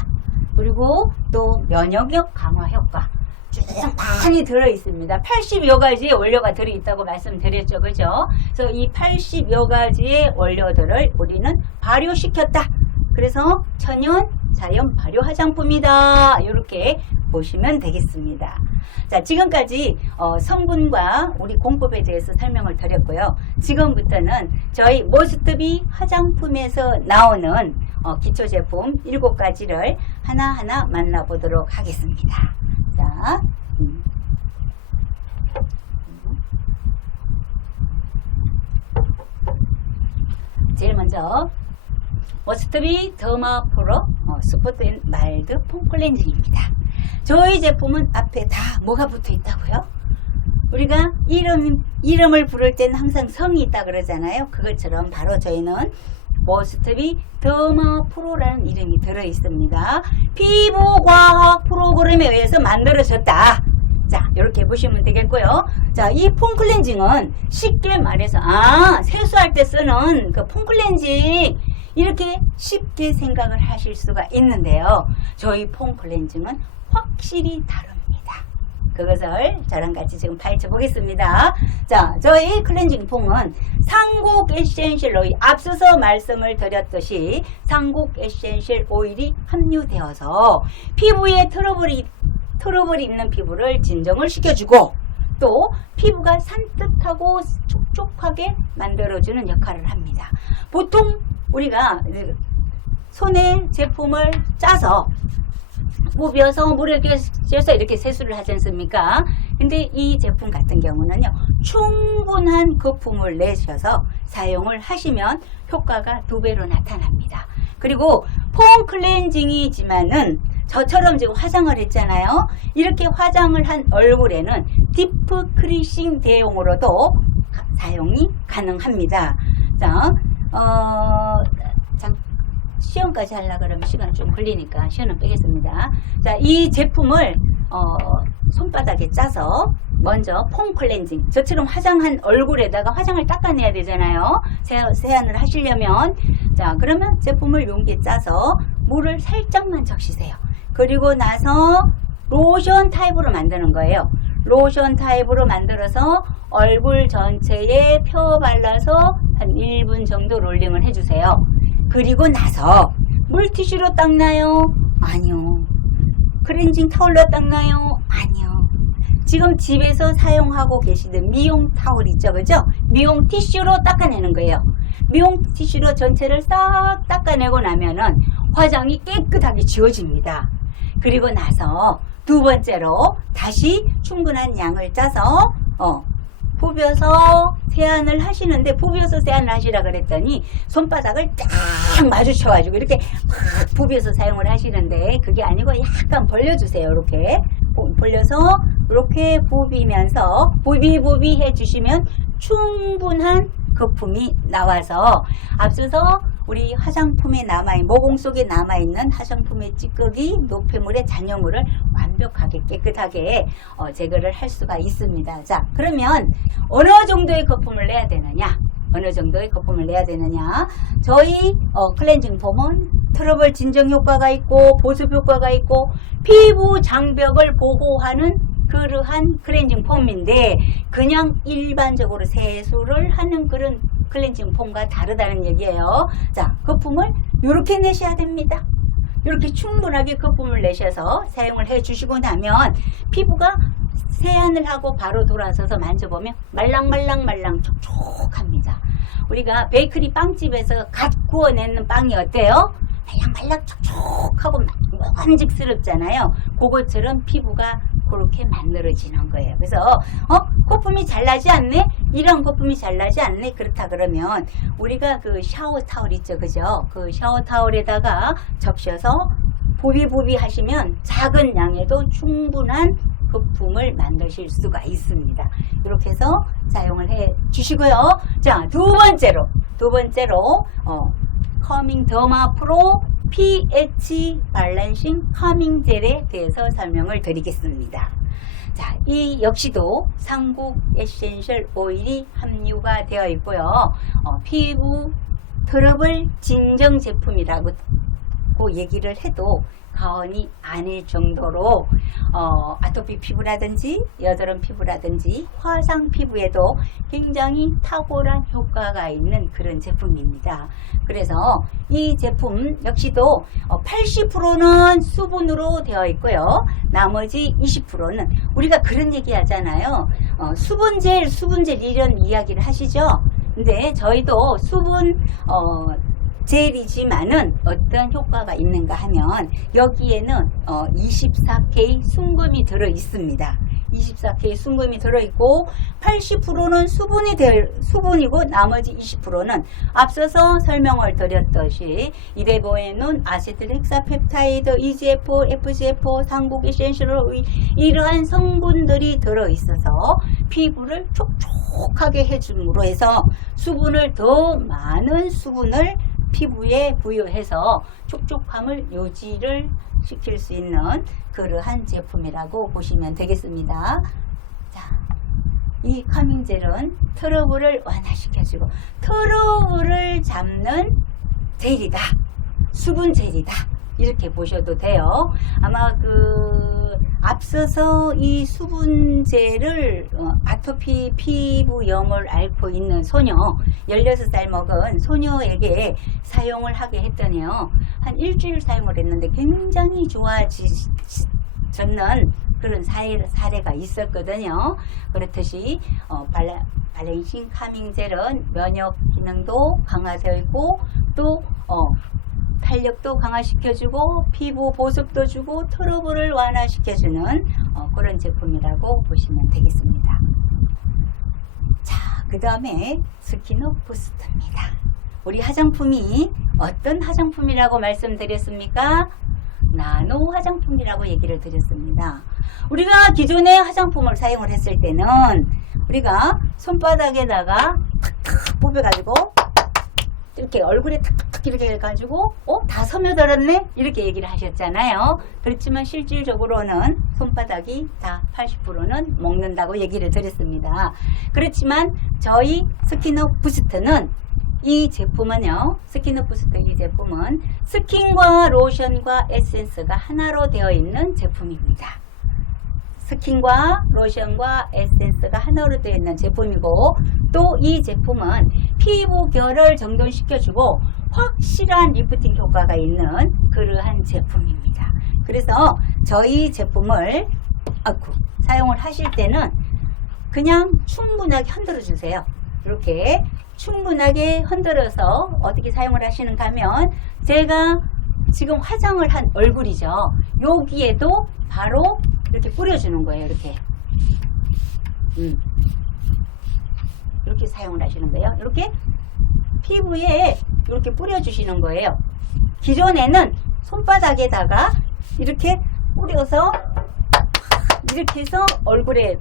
그리고 또 면역력 강화 효과 쭉 많이 들어 있습니다. 80여 가지의 원료가 들어 있다고 말씀드렸죠, 그죠? 그래서 이 80여 가지의 원료들을 우리는 발효시켰다. 그래서 천연 자연 발효 화장품이다. 이렇게 보시면 되겠습니다. 자, 지금까지 성분과 우리 공법에 대해서 설명을 드렸고요. 지금부터는 저희 모스트비 화장품에서 나오는 기초 제품 7가지를 하나하나 만나보도록 하겠습니다. 자, 제일 먼저 모스트비 더마 프로 스포트 앤 마일드 폼 클렌징입니다. 저희 제품은 앞에 다 뭐가 붙어 있다고요? 우리가 이름을 부를 때는 항상 성이 있다 그러잖아요. 그것처럼 바로 저희는 모스트비 더마 프로라는 이름이 들어 있습니다. 피부과학 프로그램에 의해서 만들어졌다. 자, 이렇게 보시면 되겠고요. 자, 이 폼 클렌징은 쉽게 말해서 세수할 때 쓰는 그 폼 클렌징, 이렇게 쉽게 생각을 하실 수가 있는데요. 저희 폼 클렌징은 확실히 다릅니다. 그것을 저랑 같이 지금 파헤쳐 보겠습니다. 자, 저희 클렌징 폼은 상곡 에센셜 오일, 앞서서 말씀을 드렸듯이 상곡 에센셜 오일이 함유되어서 피부에 트러블이 있는 피부를 진정을 시켜주고, 또 피부가 산뜻하고 촉촉하게 만들어주는 역할을 합니다. 보통 우리가 손에 제품을 짜서 부벼서 물에 껴서 이렇게 세수를 하지 않습니까? 근데 이 제품 같은 경우는요, 충분한 거품을 내셔서 사용을 하시면 효과가 2배로 나타납니다. 그리고 폼 클렌징이지만은 저처럼 지금 화장을 했잖아요. 이렇게 화장을 한 얼굴에는 딥 크리싱 대용으로도 사용이 가능합니다. 자, 시연까지 하려고 그러면 시간 좀 걸리니까 시연은 빼겠습니다. 자, 이 제품을 손바닥에 짜서 먼저 폼 클렌징, 저처럼 화장한 얼굴에다가 화장을 닦아내야 되잖아요. 세안을 하시려면. 자, 그러면 제품을 용기에 짜서 물을 살짝만 적시세요. 그리고 나서 로션 타입으로 만드는 거예요. 로션 타입으로 만들어서 얼굴 전체에 펴 발라서 한 1분 정도 롤링을 해주세요. 그리고 나서 물티슈로 닦나요? 아니요. 클렌징 타올로 닦나요? 아니요. 지금 집에서 사용하고 계시는 미용 타올 있죠, 그죠? 미용 티슈로 닦아내는 거예요. 미용 티슈로 전체를 싹 닦아내고 나면은 화장이 깨끗하게 지워집니다. 그리고 나서 2번째로 다시 충분한 양을 짜서 부벼서 세안을 하시는데, 부벼서 세안을 하시라 그랬더니 손바닥을 딱 마주쳐가지고 이렇게 막 부벼서 사용을 하시는데, 그게 아니고 약간 벌려주세요. 이렇게 벌려서 이렇게 부비면서 부비 해주시면 충분한 거품이 나와서 앞서서 우리 화장품에 모공 속에 남아있는 화장품의 찌꺼기, 노폐물의 잔여물을 완벽하게 깨끗하게 제거를 할 수가 있습니다. 자, 그러면 어느 정도의 거품을 내야 되느냐? 저희 클렌징 폼은 트러블 진정 효과가 있고 보습 효과가 있고 피부 장벽을 보호하는 그러한 클렌징 폼인데, 그냥 일반적으로 세수를 하는 그런 클렌징 폼과 다르다는 얘기예요. 자, 거품을 이렇게 내셔야 됩니다. 이렇게 충분하게 거품을 내셔서 사용을 해 주시고 나면 피부가 세안을 하고 바로 돌아서서 만져보면 말랑말랑 촉촉합니다. 우리가 베이커리 빵집에서 갓 구워내는 빵이 어때요? 말랑말랑 촉촉하고 먹음직스럽잖아요. 그것처럼 피부가 그렇게 만들어지는 거예요. 그래서 거품이 잘 나지 않네? 이런 거품이 잘 나지 않네? 그렇다 그러면 우리가 그 샤워 타월 있죠, 그죠? 그 샤워 타월에다가 적셔서 부비 하시면 작은 양에도 충분한 거품을 만드실 수가 있습니다. 이렇게 해서 사용을 해 주시고요. 자, 두 번째로 커밍 더마 프로 pH 밸런싱 커밍 젤에 대해서 설명을 드리겠습니다. 자, 이 역시도 상국 에센셜 오일이 함유가 되어 있고요. 피부 트러블 진정 제품이라고 얘기를 해도 과언이 아닐 정도로 아토피 피부라든지 여드름 피부라든지 화상 피부에도 굉장히 탁월한 효과가 있는 그런 제품입니다. 그래서 이 제품 역시도 80%는 수분으로 되어 있고요. 나머지 20%는 우리가 그런 얘기 하잖아요. 수분젤 이런 이야기를 하시죠. 근데 저희도 수분 젤이지만은 어떤 효과가 있는가 하면 여기에는 24K 순금이 들어 있습니다. 24K 순금이 들어 있고 80%는 수분이고 나머지 20%는 앞서서 설명을 드렸듯이 이데보에는 아세틸 헥사펩타이드, EGF, FGF, 상국 에센셜 오일 이러한 성분들이 들어 있어서 피부를 촉촉하게 해줌으로 해서 수분을 더 많은 수분을 피부에 부여해서 촉촉함을 유지를 시킬 수 있는 그러한 제품이라고 보시면 되겠습니다. 자, 이 카밍젤은 트러블을 완화시켜주고 트러블을 잡는 젤이다. 수분 젤이다. 이렇게 보셔도 돼요. 아마 앞서서 이 수분젤을 아토피 피부염을 앓고 있는 소녀 16살 먹은 소녀에게 사용을 하게 했더니요, 한 일주일 사용을 했는데 굉장히 좋아졌는 그런 사례가 있었거든요. 그렇듯이 발렌신 카밍젤은 면역 기능도 강화되어 있고 또 탄력도 강화시켜주고 피부 보습도 주고 트러블을 완화시켜주는 그런 제품이라고 보시면 되겠습니다. 자, 그 다음에 스킨업 부스트입니다. 우리 화장품이 어떤 화장품이라고 말씀드렸습니까? 나노 화장품이라고 얘기를 드렸습니다. 우리가 기존의 화장품을 사용을 했을 때는 우리가 손바닥에다가 탁탁 뽑아가지고 이렇게 얼굴에 탁탁 이렇게 해가지고 다 스며들었네 이렇게 얘기를 하셨잖아요. 그렇지만 실질적으로는 손바닥이 다 80%는 먹는다고 얘기를 드렸습니다. 그렇지만 저희 스킨업 부스트는 이 제품은요, 스킨업 부스트 이 제품은 스킨과 로션과 에센스가 하나로 되어 있는 제품입니다. 스킨과 로션과 에센스가 하나로 되어 있는 제품이고 또 이 제품은 피부 결을 정돈시켜주고 확실한 리프팅 효과가 있는 그러한 제품입니다. 그래서 저희 제품을 사용을 하실 때는 그냥 충분하게 흔들어 주세요. 이렇게 충분하게 흔들어서 어떻게 사용을 하시는가 하면 제가 지금 화장을 한 얼굴이죠. 여기에도 바로 이렇게 뿌려주는 거예요. 이렇게 사용을 하시는 거예요. 이렇게 피부에 이렇게 뿌려주시는 거예요. 기존에는 손바닥에다가 이렇게 뿌려서 이렇게 해서 얼굴에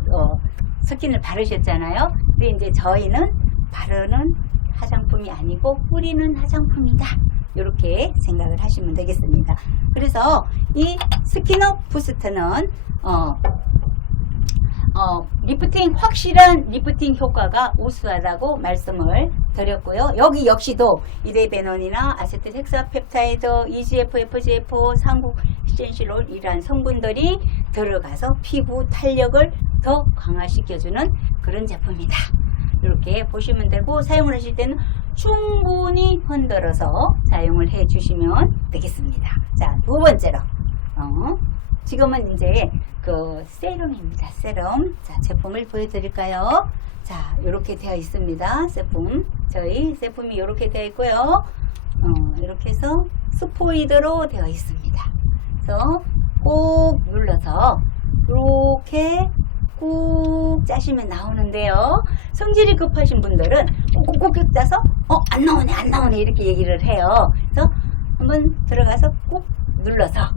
스킨을 바르셨잖아요. 근데 이제 저희는 바르는 화장품이 아니고 뿌리는 화장품이다. 이렇게 생각을 하시면 되겠습니다. 그래서 이 스킨업 부스트는 확실한 리프팅 효과가 우수하다고 말씀을 드렸고요. 여기 역시도 이데베논이나 아세틸 헥사펩타이드, EGF, FGF, 상국 에센셜 이러한 성분들이 들어가서 피부 탄력을 더 강화시켜주는 그런 제품이다. 이렇게 보시면 되고 사용을 하실 때는 충분히 흔들어서 사용을 해 주시면 되겠습니다. 자, 두 번째로 지금은 이제 세럼입니다. 세럼. 자, 제품을 보여드릴까요? 자, 이렇게 되어 있습니다. 저희 제품이 이렇게 되어 있고요. 이렇게 해서 스포이드로 되어 있습니다. 그래서 꼭 눌러서 이렇게 꾹 짜시면 나오는데요. 성질이 급하신 분들은 꾹꾹꾹 짜서 안 나오네 이렇게 얘기를 해요. 그래서 한번 들어가서 꾹 눌러서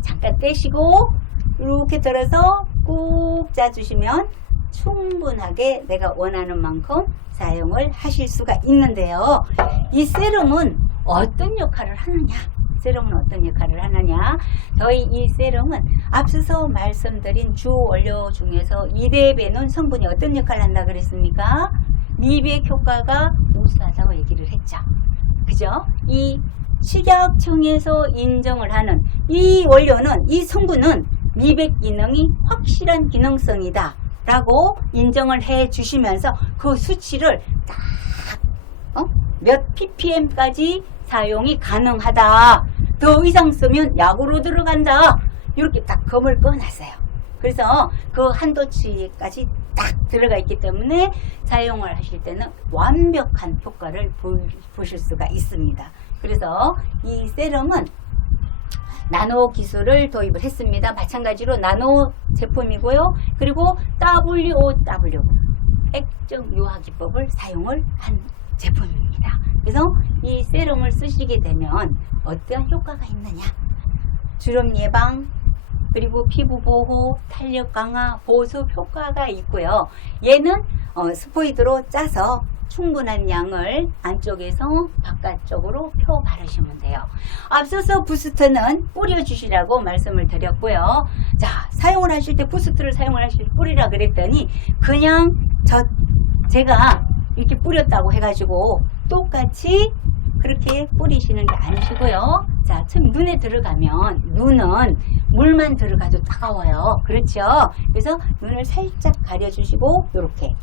잠깐 떼시고 이렇게 들어서 꾹 짜주시면 충분하게 내가 원하는 만큼 사용을 하실 수가 있는데요. 이 세럼은 어떤 역할을 하느냐? 저희 이 세럼은 앞서서 말씀드린 주 원료 중에서 이대배는 성분이 어떤 역할을 한다 그랬습니까? 미백 효과가 우수하다고 얘기를 했죠. 그죠? 이 식약청에서 인정을 하는 이 원료는, 이 성분은 미백 기능이 확실한 기능성이다 라고 인정을 해 주시면서 그 수치를 딱 몇 ppm까지 사용이 가능하다, 더 이상 쓰면 약으로 들어간다, 이렇게 딱 검을 꺼놨어요. 그래서 그 한도치까지 딱 들어가 있기 때문에 사용을 하실 때는 완벽한 효과를 보실 수가 있습니다. 그래서 이 세럼은 나노 기술을 도입을 했습니다. 마찬가지로 나노 제품이고요. 그리고 WOW 액정 유화 기법을 사용을 한 제품입니다. 그래서 이 세럼을 쓰시게 되면 어떠한 효과가 있느냐? 주름 예방, 그리고 피부 보호, 탄력 강화, 보습 효과가 있고요. 얘는 스포이드로 짜서 충분한 양을 안쪽에서 바깥쪽으로 펴 바르시면 돼요. 앞서서 부스트는 뿌려주시라고 말씀을 드렸고요. 자, 사용을 하실 때 부스트를 사용을 하실 때 뿌리라 그랬더니 그냥 제가 이렇게 뿌렸다고 해가지고 똑같이 그렇게 뿌리시는 게 아니시고요. 자, 처음 눈에 들어가면 눈은 물만 들어가도 따가워요. 그렇죠? 그래서 눈을 살짝 가려주시고 요렇게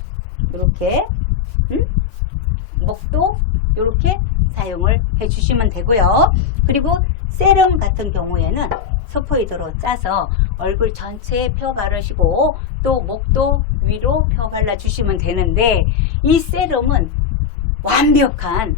목도 요렇게 사용을 해주시면 되고요. 그리고 세럼 같은 경우에는 스포이드로 짜서 얼굴 전체에 펴 바르시고 또 목도 위로 펴 발라주시면 되는데, 이 세럼은 완벽한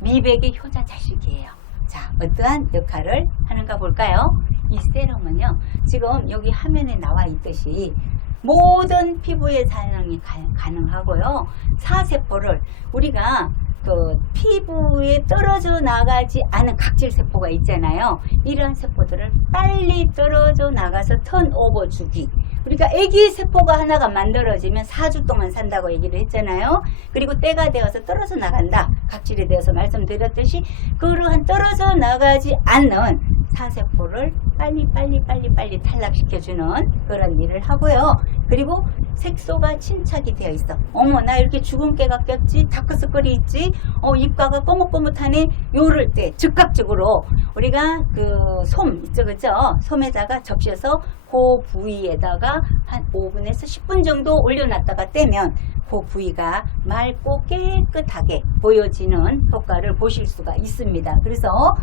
미백의 효자자식이에요. 자, 어떠한 역할을 하는가 볼까요? 이 세럼은요, 지금 여기 화면에 나와 있듯이 모든 피부에 사용이 가능하고요. 사세포를 우리가 그 피부에 떨어져 나가지 않은 각질 세포가 있잖아요. 이러한 세포들을 빨리 떨어져 나가서 턴오버 주기. 우리가 아기 세포가 하나가 만들어지면 4주 동안 산다고 얘기를 했잖아요. 그리고 때가 되어서 떨어져 나간다, 각질에 대해서 말씀드렸듯이 그러한 떨어져 나가지 않는 사세포를 빨리 탈락시켜주는 그런 일을 하고요. 그리고 색소가 침착이 되어 있어. 어머, 나 이렇게 주근깨가 꼈지, 다크서클이 있지, 입가가 꼬뭇꼬뭇하네, 요럴 때 즉각적으로 우리가 그 솜 있죠, 그죠? 솜에다가 적셔서 그 부위에다가 한 5분에서 10분 정도 올려놨다가 떼면 그 부위가 맑고 깨끗하게 보여지는 효과를 보실 수가 있습니다. 그래서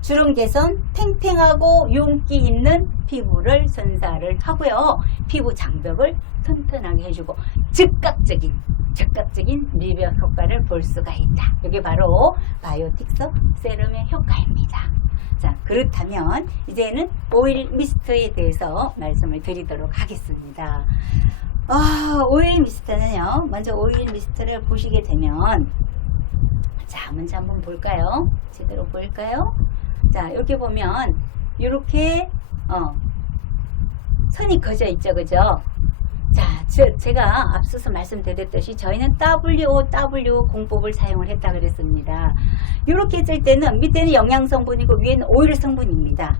주름 개선, 탱탱하고 윤기 있는 피부를 선사를 하고요. 피부 장벽을 튼튼하게 해주고 즉각적인 미백 효과를 볼 수가 있다. 이게 바로 바이오틱스 세럼의 효과입니다. 자, 그렇다면 이제는 오일 미스트에 대해서 말씀을 드리도록 하겠습니다. 오일 미스트는요, 먼저 오일 미스트를 보시게 되면, 자, 먼저 한번 볼까요? 제대로 보일까요? 자, 이렇게 보면 이렇게 선이 그어져 있죠, 그죠? 자, 제가 앞서서 말씀드렸듯이 저희는 WOW 공법을 사용을 했다 그랬습니다. 이렇게 했을 때는 밑에는 영양 성분이고 위에는 오일 성분입니다.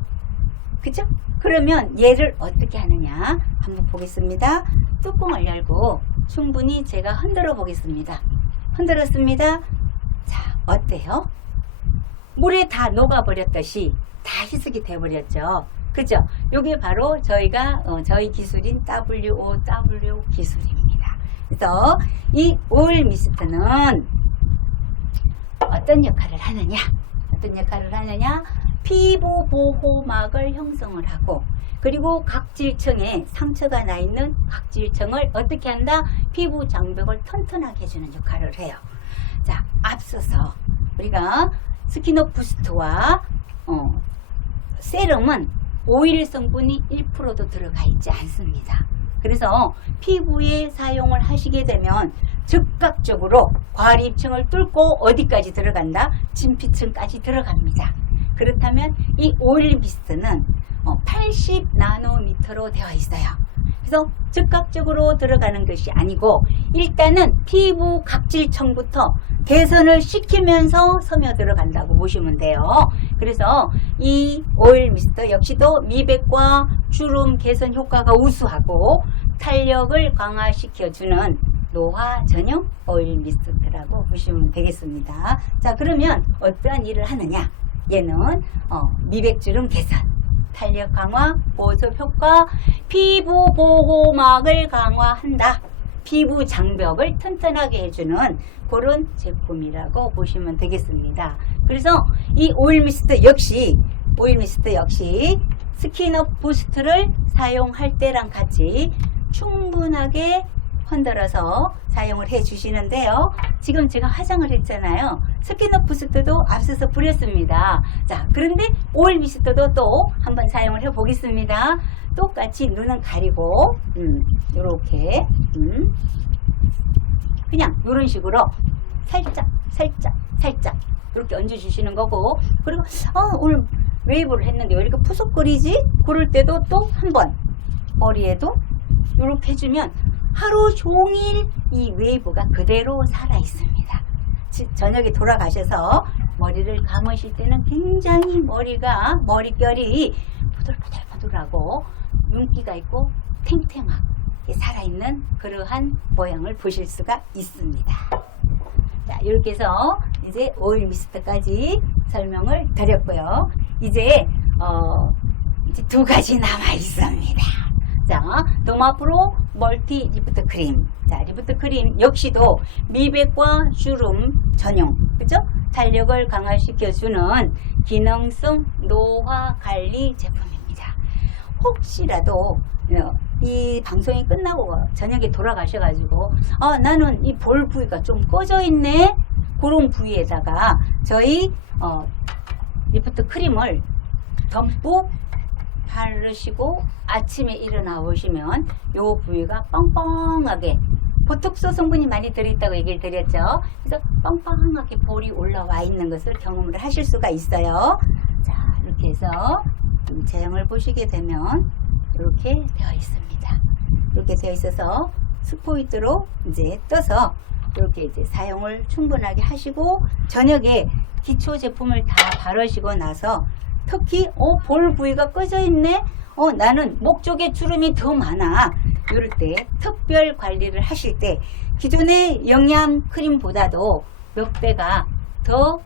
그죠? 그러면 얘를 어떻게 하느냐 한번 보겠습니다. 뚜껑을 열고 충분히 제가 흔들어 보겠습니다. 흔들었습니다. 자, 어때요? 물에 다 녹아버렸듯이 다 희석이 되어버렸죠. 그죠? 요게 바로 저희가 저희 기술인 WOW 기술입니다. 그래서 이 오일 미스트는 어떤 역할을 하느냐? 피부 보호막을 형성을 하고, 그리고 각질층에 상처가 나 있는 각질층을 어떻게 한다? 피부 장벽을 튼튼하게 해주는 역할을 해요. 자, 앞서서 우리가 스킨업 부스트와 세럼은 오일 성분이 1%도 들어가 있지 않습니다. 그래서 피부에 사용을 하시게 되면 즉각적으로 과립층을 뚫고 어디까지 들어간다? 진피층까지 들어갑니다. 그렇다면 이 오일 미스트는 80 나노미터로 되어 있어요. 그래서 즉각적으로 들어가는 것이 아니고 일단은 피부 각질층부터 개선을 시키면서 스며들어간다고 보시면 돼요. 그래서 이 오일 미스트 역시도 미백과 주름 개선 효과가 우수하고 탄력을 강화시켜주는 노화 전용 오일 미스트라고 보시면 되겠습니다. 자, 그러면 어떠한 일을 하느냐? 얘는 미백 주름 개선, 탄력 강화, 보습 효과, 피부 보호막을 강화한다. 피부 장벽을 튼튼하게 해주는 그런 제품이라고 보시면 되겠습니다. 그래서 이 오일 미스트 역시 스킨업 부스트를 사용할 때랑 같이 충분하게 흔들어서 사용을 해 주시는데요. 지금 제가 화장을 했잖아요. 스킨업 부스트도 앞서서 뿌렸습니다. 자, 그런데 오일 미스트도 또 한번 사용을 해 보겠습니다. 똑같이 눈은 가리고 요렇게 그냥 이런 식으로 살짝 이렇게 얹어 주시는 거고, 그리고 오늘 웨이브를 했는데 왜 이렇게 푸석거리지? 그럴 때도 또 한번 머리에도 이렇게 해주면 하루 종일 이 웨이브가 그대로 살아 있습니다. 저녁에 돌아가셔서 머리를 감으실 때는 굉장히 머릿결이 포들포들하고 윤기가 있고 탱탱하게 살아있는 그러한 모양을 보실 수가 있습니다. 자, 이렇게 해서 이제 오일 미스트까지 설명을 드렸고요. 이제 두 가지 남아 있습니다. 자, 더마프로 멀티 리프트 크림. 자, 리프트 크림 역시도 미백과 주름 전용, 그죠? 탄력을 강화시켜주는 기능성 노화 관리 제품입니다. 혹시라도 이 방송이 끝나고 저녁에 돌아가셔가지고 나는 이 볼 부위가 좀 꺼져 있네, 그런 부위에다가 저희 리프트 크림을 듬뿍 바르시고 아침에 일어나 보시면 요 부위가 빵빵하게, 보톡스 성분이 많이 들어있다고 얘기를 드렸죠. 그래서 빵빵하게 볼이 올라와 있는 것을 경험을 하실 수가 있어요. 자, 이렇게 해서 제형을 보시게 되면 이렇게 되어 있습니다. 이렇게 되어 있어서 스포이트로 이제 떠서 이렇게 이제 사용을 충분하게 하시고, 저녁에 기초 제품을 다 바르시고 나서 특히 볼 부위가 꺼져 있네, 나는 목 쪽에 주름이 더 많아, 이럴 때 특별 관리를 하실 때 기존의 영양 크림보다도 몇 배가 더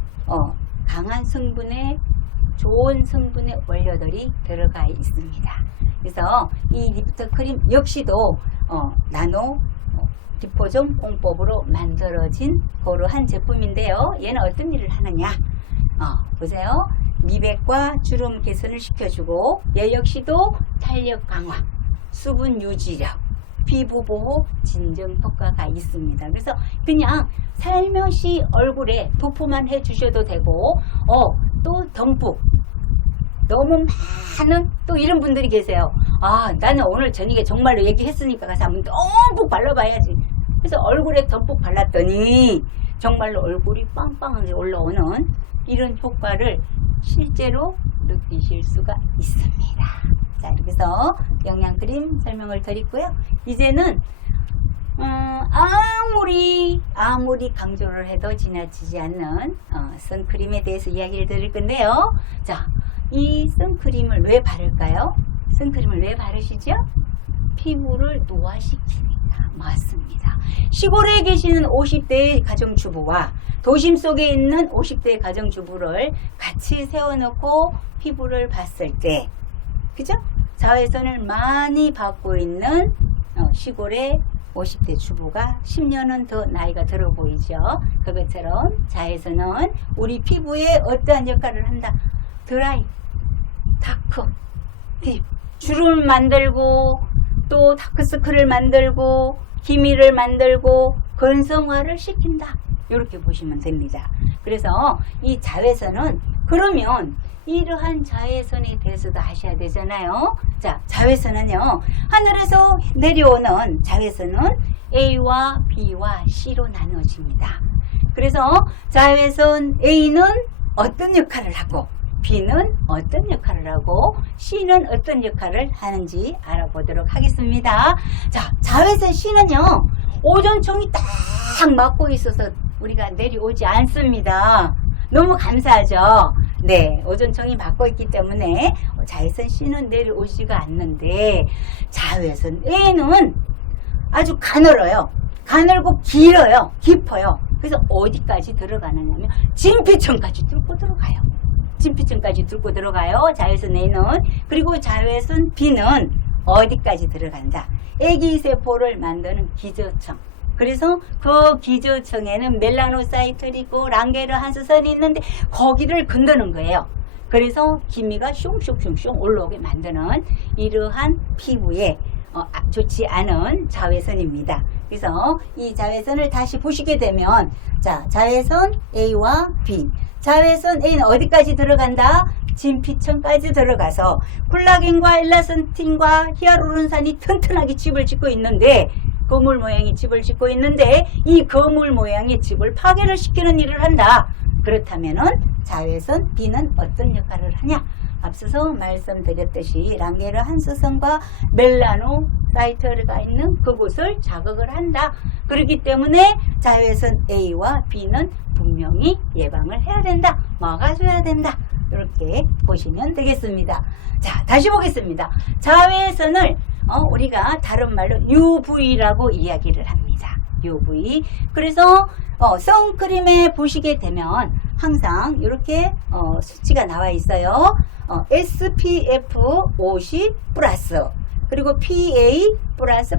강한 성분의, 좋은 성분의 원료들이 들어가 있습니다. 그래서 이 리프트 크림 역시도 나노 디포전 공법으로 만들어진 그러한 제품인데요. 얘는 어떤 일을 하느냐? 보세요. 미백과 주름 개선을 시켜주고, 얘 역시도 탄력 강화, 수분 유지력, 피부 보호, 진정 효과가 있습니다. 그래서 그냥 살며시 얼굴에 도포만 해 주셔도 되고, 또 듬뿍, 너무 많은 또 이런 분들이 계세요. 나는 오늘 저녁에 정말로 얘기했으니까 가서 한번 듬뿍 발라봐야지. 그래서 얼굴에 듬뿍 발랐더니 정말로 얼굴이 빵빵하게 올라오는 이런 효과를 실제로 느끼실 수가 있습니다. 자, 그래서 영양크림 설명을 드리고요. 이제는 아무리 강조를 해도 지나치지 않는 선크림에 대해서 이야기를 드릴 건데요. 자, 이 선크림을 왜 바를까요? 선크림을 왜 바르시죠? 피부를 노화시키니까. 맞습니다. 시골에 계시는 50대의 가정주부와 도심 속에 있는 50대의 가정주부를 같이 세워놓고 피부를 봤을 때, 그죠? 자외선을 많이 받고 있는 시골의 50대 주부가 10년은 더 나이가 들어 보이죠. 그것처럼 자외선은 우리 피부에 어떠한 역할을 한다? 드라이, 다크, 딥, 주름을 만들고 또 다크서클을 만들고 기미를 만들고 건성화를 시킨다. 이렇게 보시면 됩니다. 그래서 이 자외선은, 그러면 이러한 자외선에 대해서도 아셔야 되잖아요. 자, 자외선은요, 하늘에서 내려오는 자외선은 A와 B와 C로 나눠집니다. 그래서 자외선 A는 어떤 역할을 하고, B는 어떤 역할을 하고, C는 어떤 역할을 하는지 알아보도록 하겠습니다. 자, 자외선 C는요, 오존청이 딱 막고 있어서 우리가 내려오지 않습니다. 너무 감사하죠. 네, 오존청이 막고 있기 때문에 자외선 C는 내려오지가 않는데 자외선 A는 아주 가늘어요. 가늘고 길어요. 깊어요. 그래서 어디까지 들어가느냐면 진피층까지 뚫고 들어가요. 진피층까지 뚫고 들어가요. 자외선 A는. 그리고 자외선 B는 어디까지 들어간다. 애기세포를 만드는 기저층. 그래서 그 기저층에는 멜라노사이트를 있고 랑게르 한스선이 있는데 거기를 건드는 거예요. 그래서 기미가 슝슝슝슝 올라오게 만드는 이러한 피부에 좋지 않은 자외선입니다. 그래서 이 자외선을 다시 보시게 되면 자, 자외선 A와 B. 자외선 A는 어디까지 들어간다? 진피층까지 들어가서 콜라겐과 엘라스틴과 히알루론산이 튼튼하게 집을 짓고 있는데 거물 모양의 집을 짓고 있는데 이 거물 모양의 집을 파괴를 시키는 일을 한다. 그렇다면은 자외선 B는 어떤 역할을 하냐? 앞서서 말씀드렸듯이 랑게르 한스선과 멜라노사이트가 있는 그곳을 자극을 한다. 그렇기 때문에 자외선 A와 B는 분명히 예방을 해야 된다. 막아줘야 된다. 이렇게 보시면 되겠습니다. 자, 다시 보겠습니다. 자외선을 우리가 다른 말로 UV라고 이야기를 합니다. UV. 그래서 선크림에 보시게 되면 항상 이렇게 수치가 나와 있어요. SPF 50 플러스 그리고 PA 플러스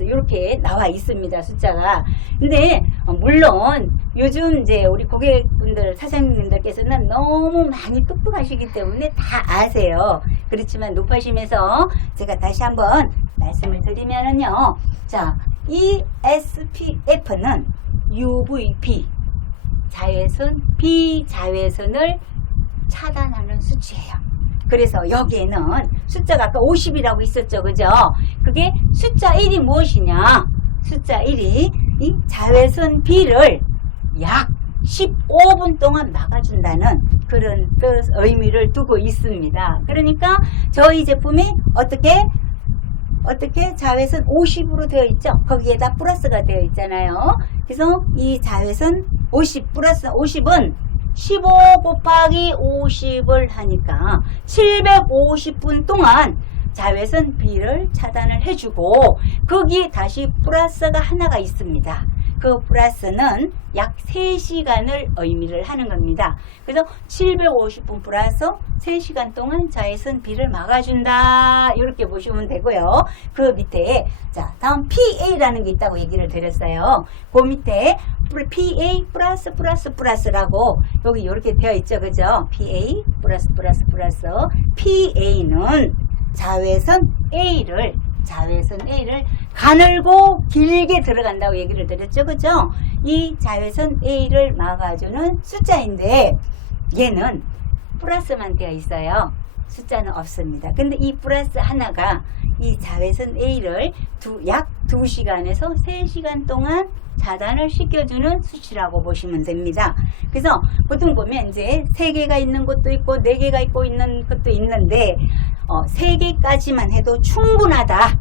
이렇게 나와 있습니다. 숫자가. 근데 물론 요즘 이제 우리 고객분들 사장님들께서는 너무 많이 똑똑하시기 때문에 다 아세요. 그렇지만 높아심에서 제가 다시 한번 말씀을 드리면은요. 자, 이 SPF는 UVB 자외선 비자외선을 차단하는 수치예요. 그래서 여기에는 숫자가 아까 50이라고 있었죠. 그죠? 그게 숫자 1이 무엇이냐? 숫자 1이 이 자외선 B를 약 15분 동안 막아준다는 그런 뜻, 의미를 두고 있습니다. 그러니까 저희 제품이 어떻게 자외선 50으로 되어 있죠? 거기에다 플러스가 되어 있잖아요. 그래서 이 자외선 50 플러스 50은 15 곱하기 50을 하니까 750분 동안 자외선 B를 차단을 해주고 거기에 다시 플러스가 하나가 있습니다. 그 플러스는 약 3시간을 의미를 하는 겁니다. 그래서 750분 플러스 3시간 동안 자외선 B를 막아준다. 이렇게 보시면 되고요. 그 밑에 자 다음 PA라는 게 있다고 얘기를 드렸어요. 그 밑에 PA 플러스라고 여기 이렇게 되어 있죠. 그죠? PA 플러스 PA는 자외선 A를 가늘고 길게 들어간다고 얘기를 드렸죠. 그죠? 이 자외선 A를 막아주는 숫자인데 얘는 플러스만 되어 있어요. 숫자는 없습니다. 근데 이 플러스 하나가 이 자외선 A를 약 2시간에서 3시간 동안 차단을 시켜주는 수치라고 보시면 됩니다. 그래서 보통 보면 이제 3개가 있는 것도 있고 4개가 있는 것도 있는데 3개까지만 해도 충분하다.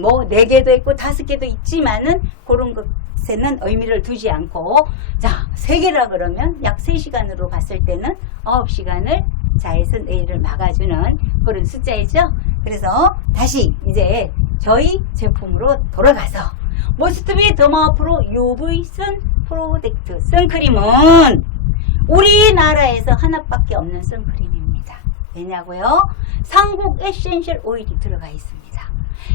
뭐 4개도 있고 5개도 있지만은 그런 것에는 의미를 두지 않고 자 3개라 그러면 약 3시간으로 봤을 때는 9시간을 자외선 A를 막아주는 그런 숫자이죠. 그래서 다시 이제 저희 제품으로 돌아가서 모스트비 더마프로 UV 선 프로텍트 선크림은 우리나라에서 하나밖에 없는 선크림입니다. 왜냐고요? 상국 에센셜 오일이 들어가 있습니다.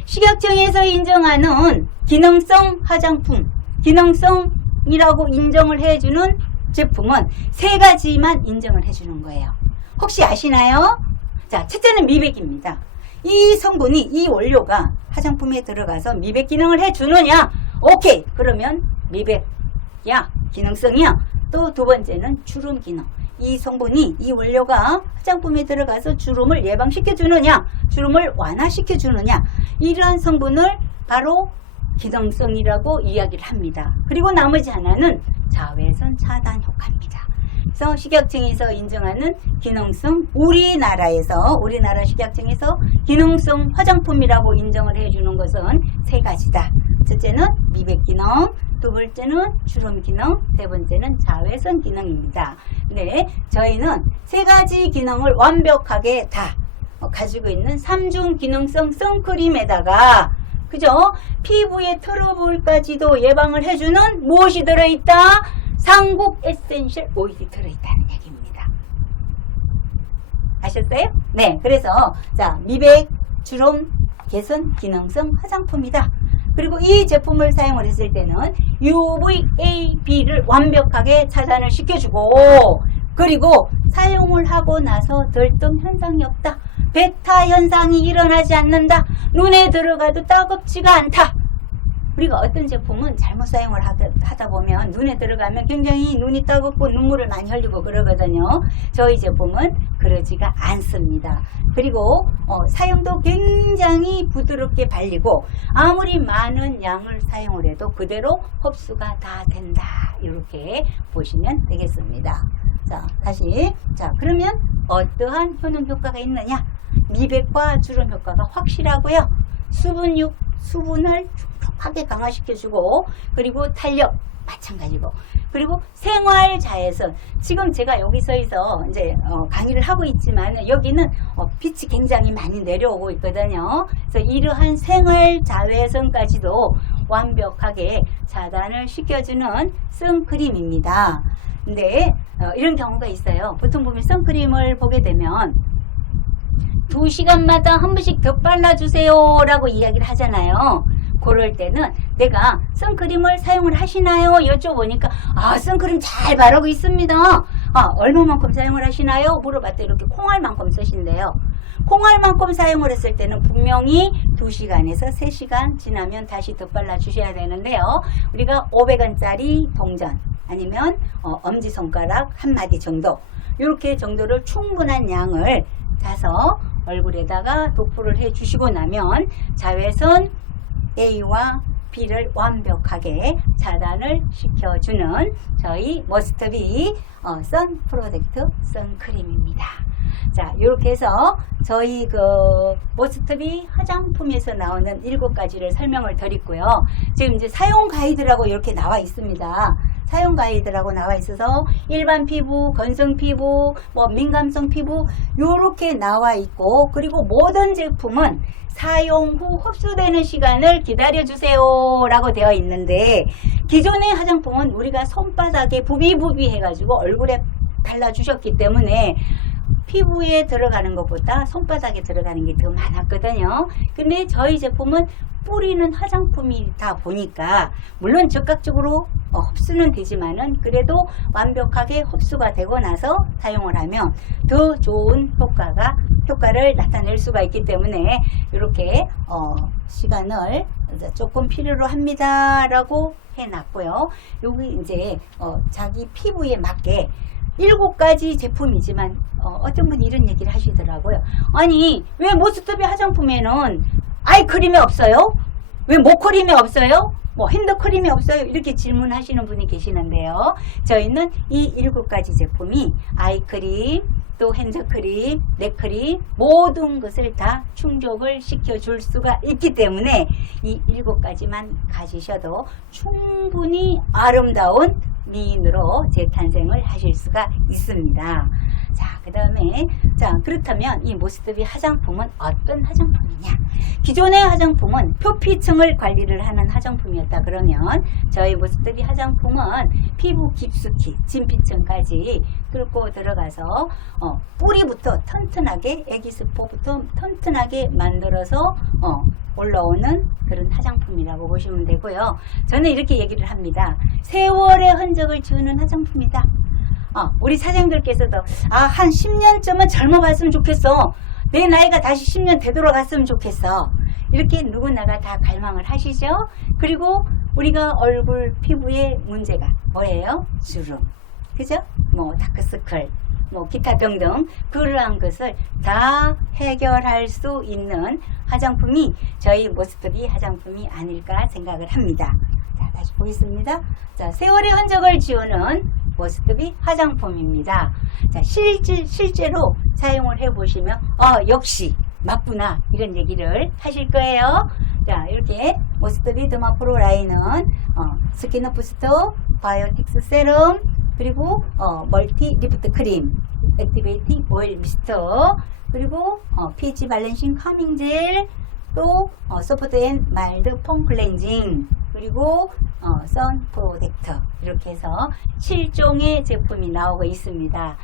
식약청에서 인정하는 기능성 화장품, 기능성이라고 인정을 해주는 제품은 3가지만 인정을 해주는 거예요. 혹시 아시나요? 자, 첫째는 미백입니다. 이 성분이, 이 원료가 화장품에 들어가서 미백 기능을 해주느냐? 오케이. 그러면 미백이야, 기능성이야. 또 두 번째는 주름 기능. 이 성분이, 이 원료가 화장품에 들어가서 주름을 예방시켜 주느냐, 주름을 완화시켜 주느냐, 이러한 성분을 바로 기능성이라고 이야기를 합니다. 그리고 나머지 하나는 자외선 차단 효과입니다. 그래서 식약청에서 인정하는 기능성, 우리나라 식약청에서 기능성 화장품이라고 인정을 해주는 것은 3가지다. 첫째는 미백 기능, 두 번째는 주름 기능, 세 번째는 자외선 기능입니다. 네, 저희는 세 가지 기능을 완벽하게 다 가지고 있는 3중 기능성 선크림에다가 그죠? 피부의 트러블까지도 예방을 해주는 무엇이 들어있다? 상국 에센셜 오일이 들어있다는 얘기입니다. 아셨어요? 네, 그래서 자 미백, 주름, 개선 기능성 화장품이다. 그리고 이 제품을 사용을 했을 때는 UVA-B를 완벽하게 차단을 시켜주고 그리고 사용을 하고 나서 들뜸 현상이 없다. 베타 현상이 일어나지 않는다. 눈에 들어가도 따갑지가 않다. 우리가 어떤 제품은 잘못 사용을 하다 보면 눈에 들어가면 굉장히 눈이 따갑고 눈물을 많이 흘리고 그러거든요. 저희 제품은 그러지가 않습니다. 그리고 사용도 굉장히 부드럽게 발리고 아무리 많은 양을 사용을 해도 그대로 흡수가 다 된다. 이렇게 보시면 되겠습니다. 자, 다시. 자, 그러면 어떠한 효능 효과가 있느냐? 미백과 주름 효과가 확실하고요. 수분을 촉촉하게 강화시켜주고 그리고 탄력 마찬가지고 그리고 생활 자외선 지금 제가 여기 서서 이제 강의를 하고 있지만 여기는 빛이 굉장히 많이 내려오고 있거든요. 그래서 이러한 생활 자외선까지도 완벽하게 차단을 시켜주는 선크림입니다. 근데 이런 경우가 있어요. 보통 보면 선크림을 보게 되면 2시간마다 한 번씩 더 발라주세요 라고 이야기를 하잖아요. 그럴 때는 내가 선크림을 사용을 하시나요? 여쭤보니까 선크림 잘 바르고 있습니다. 얼마만큼 사용을 하시나요? 물어봤더니 이렇게 콩알만큼 쓰신대요. 콩알만큼 사용을 했을 때는 분명히 2시간에서 3시간 지나면 다시 더 발라주셔야 되는데요. 우리가 500원짜리 동전 아니면 엄지손가락 한 마디 정도 이렇게 정도를 충분한 양을 짜서 얼굴에다가 도포를 해 주시고 나면 자외선 A와 B를 완벽하게 차단을 시켜주는 저희 머스트비 선 프로젝트 선크림입니다. 자, 이렇게 해서 저희 머스트비 화장품에서 나오는 7가지를 설명을 드렸고요. 지금 이제 사용 가이드라고 이렇게 나와 있습니다. 사용 가이드라고 나와 있어서 일반 피부, 건성 피부, 민감성 피부 이렇게 나와 있고 그리고 모든 제품은 사용 후 흡수되는 시간을 기다려주세요 라고 되어 있는데 기존의 화장품은 우리가 손바닥에 부비부비 해가지고 얼굴에 발라주셨기 때문에 피부에 들어가는 것보다 손바닥에 들어가는 게 더 많았거든요. 근데 저희 제품은 뿌리는 화장품이다 보니까 물론 즉각적으로 흡수는 되지만은 그래도 완벽하게 흡수가 되고 나서 사용을 하면 더 좋은 효과를 나타낼 수가 있기 때문에 이렇게 시간을 조금 필요로 합니다 라고 해놨고요. 여기 이제 자기 피부에 맞게 7가지 제품이지만 어떤 분이 이런 얘기를 하시더라고요. 아니 왜 모스트비 화장품에는 아이크림이 없어요? 왜 목크림이 없어요? 핸드크림이 없어요? 이렇게 질문하시는 분이 계시는데요. 저희는 이 7가지 제품이 아이크림, 또 핸드크림, 넥크림 모든 것을 다 충족을 시켜줄 수가 있기 때문에 이 7가지만 가지셔도 충분히 아름다운 미인으로 재탄생을 하실 수가 있습니다. 자, 그 다음에 그렇다면 이 모스트비 화장품은 어떤 화장품이냐? 기존의 화장품은 표피층을 관리를 하는 화장품이었다 그러면 저희 모스트비 화장품은 피부 깊숙이 진피층까지 뚫고 들어가서 뿌리부터 튼튼하게 애기스포부터 튼튼하게 만들어서 올라오는 그런 화장품이라고 보시면 되고요. 저는 이렇게 얘기를 합니다. 세월의 흔적을 지우는 화장품이다. 우리 사장님들께서도 한 10년쯤은 젊어봤으면 좋겠어. 내 나이가 다시 10년 되돌아갔으면 좋겠어. 이렇게 누구나가 다 갈망을 하시죠. 그리고 우리가 얼굴 피부에 문제가 뭐예요? 주름, 그죠? 다크서클, 기타 등등 그러한 것을 다 해결할 수 있는 화장품이 저희 모스트비 화장품이 아닐까 생각을 합니다. 자, 다시 보겠습니다. 자, 세월의 흔적을 지우는 모스트비 화장품입니다. 자, 실제로 사용을 해보시면 역시 맞구나 이런 얘기를 하실 거예요. 자, 이렇게 모스트비 더마프로 라인은 스키너 부스터, 바이오틱스 세럼, 그리고 멀티 리프트 크림, 액티베이팅 오일 미스터, 그리고 pH 밸런싱 카밍 젤, 또 소프트 앤 마일드 폼 클렌징, 그리고 선 프로텍터, 이렇게 해서 7종의 제품이 나오고 있습니다.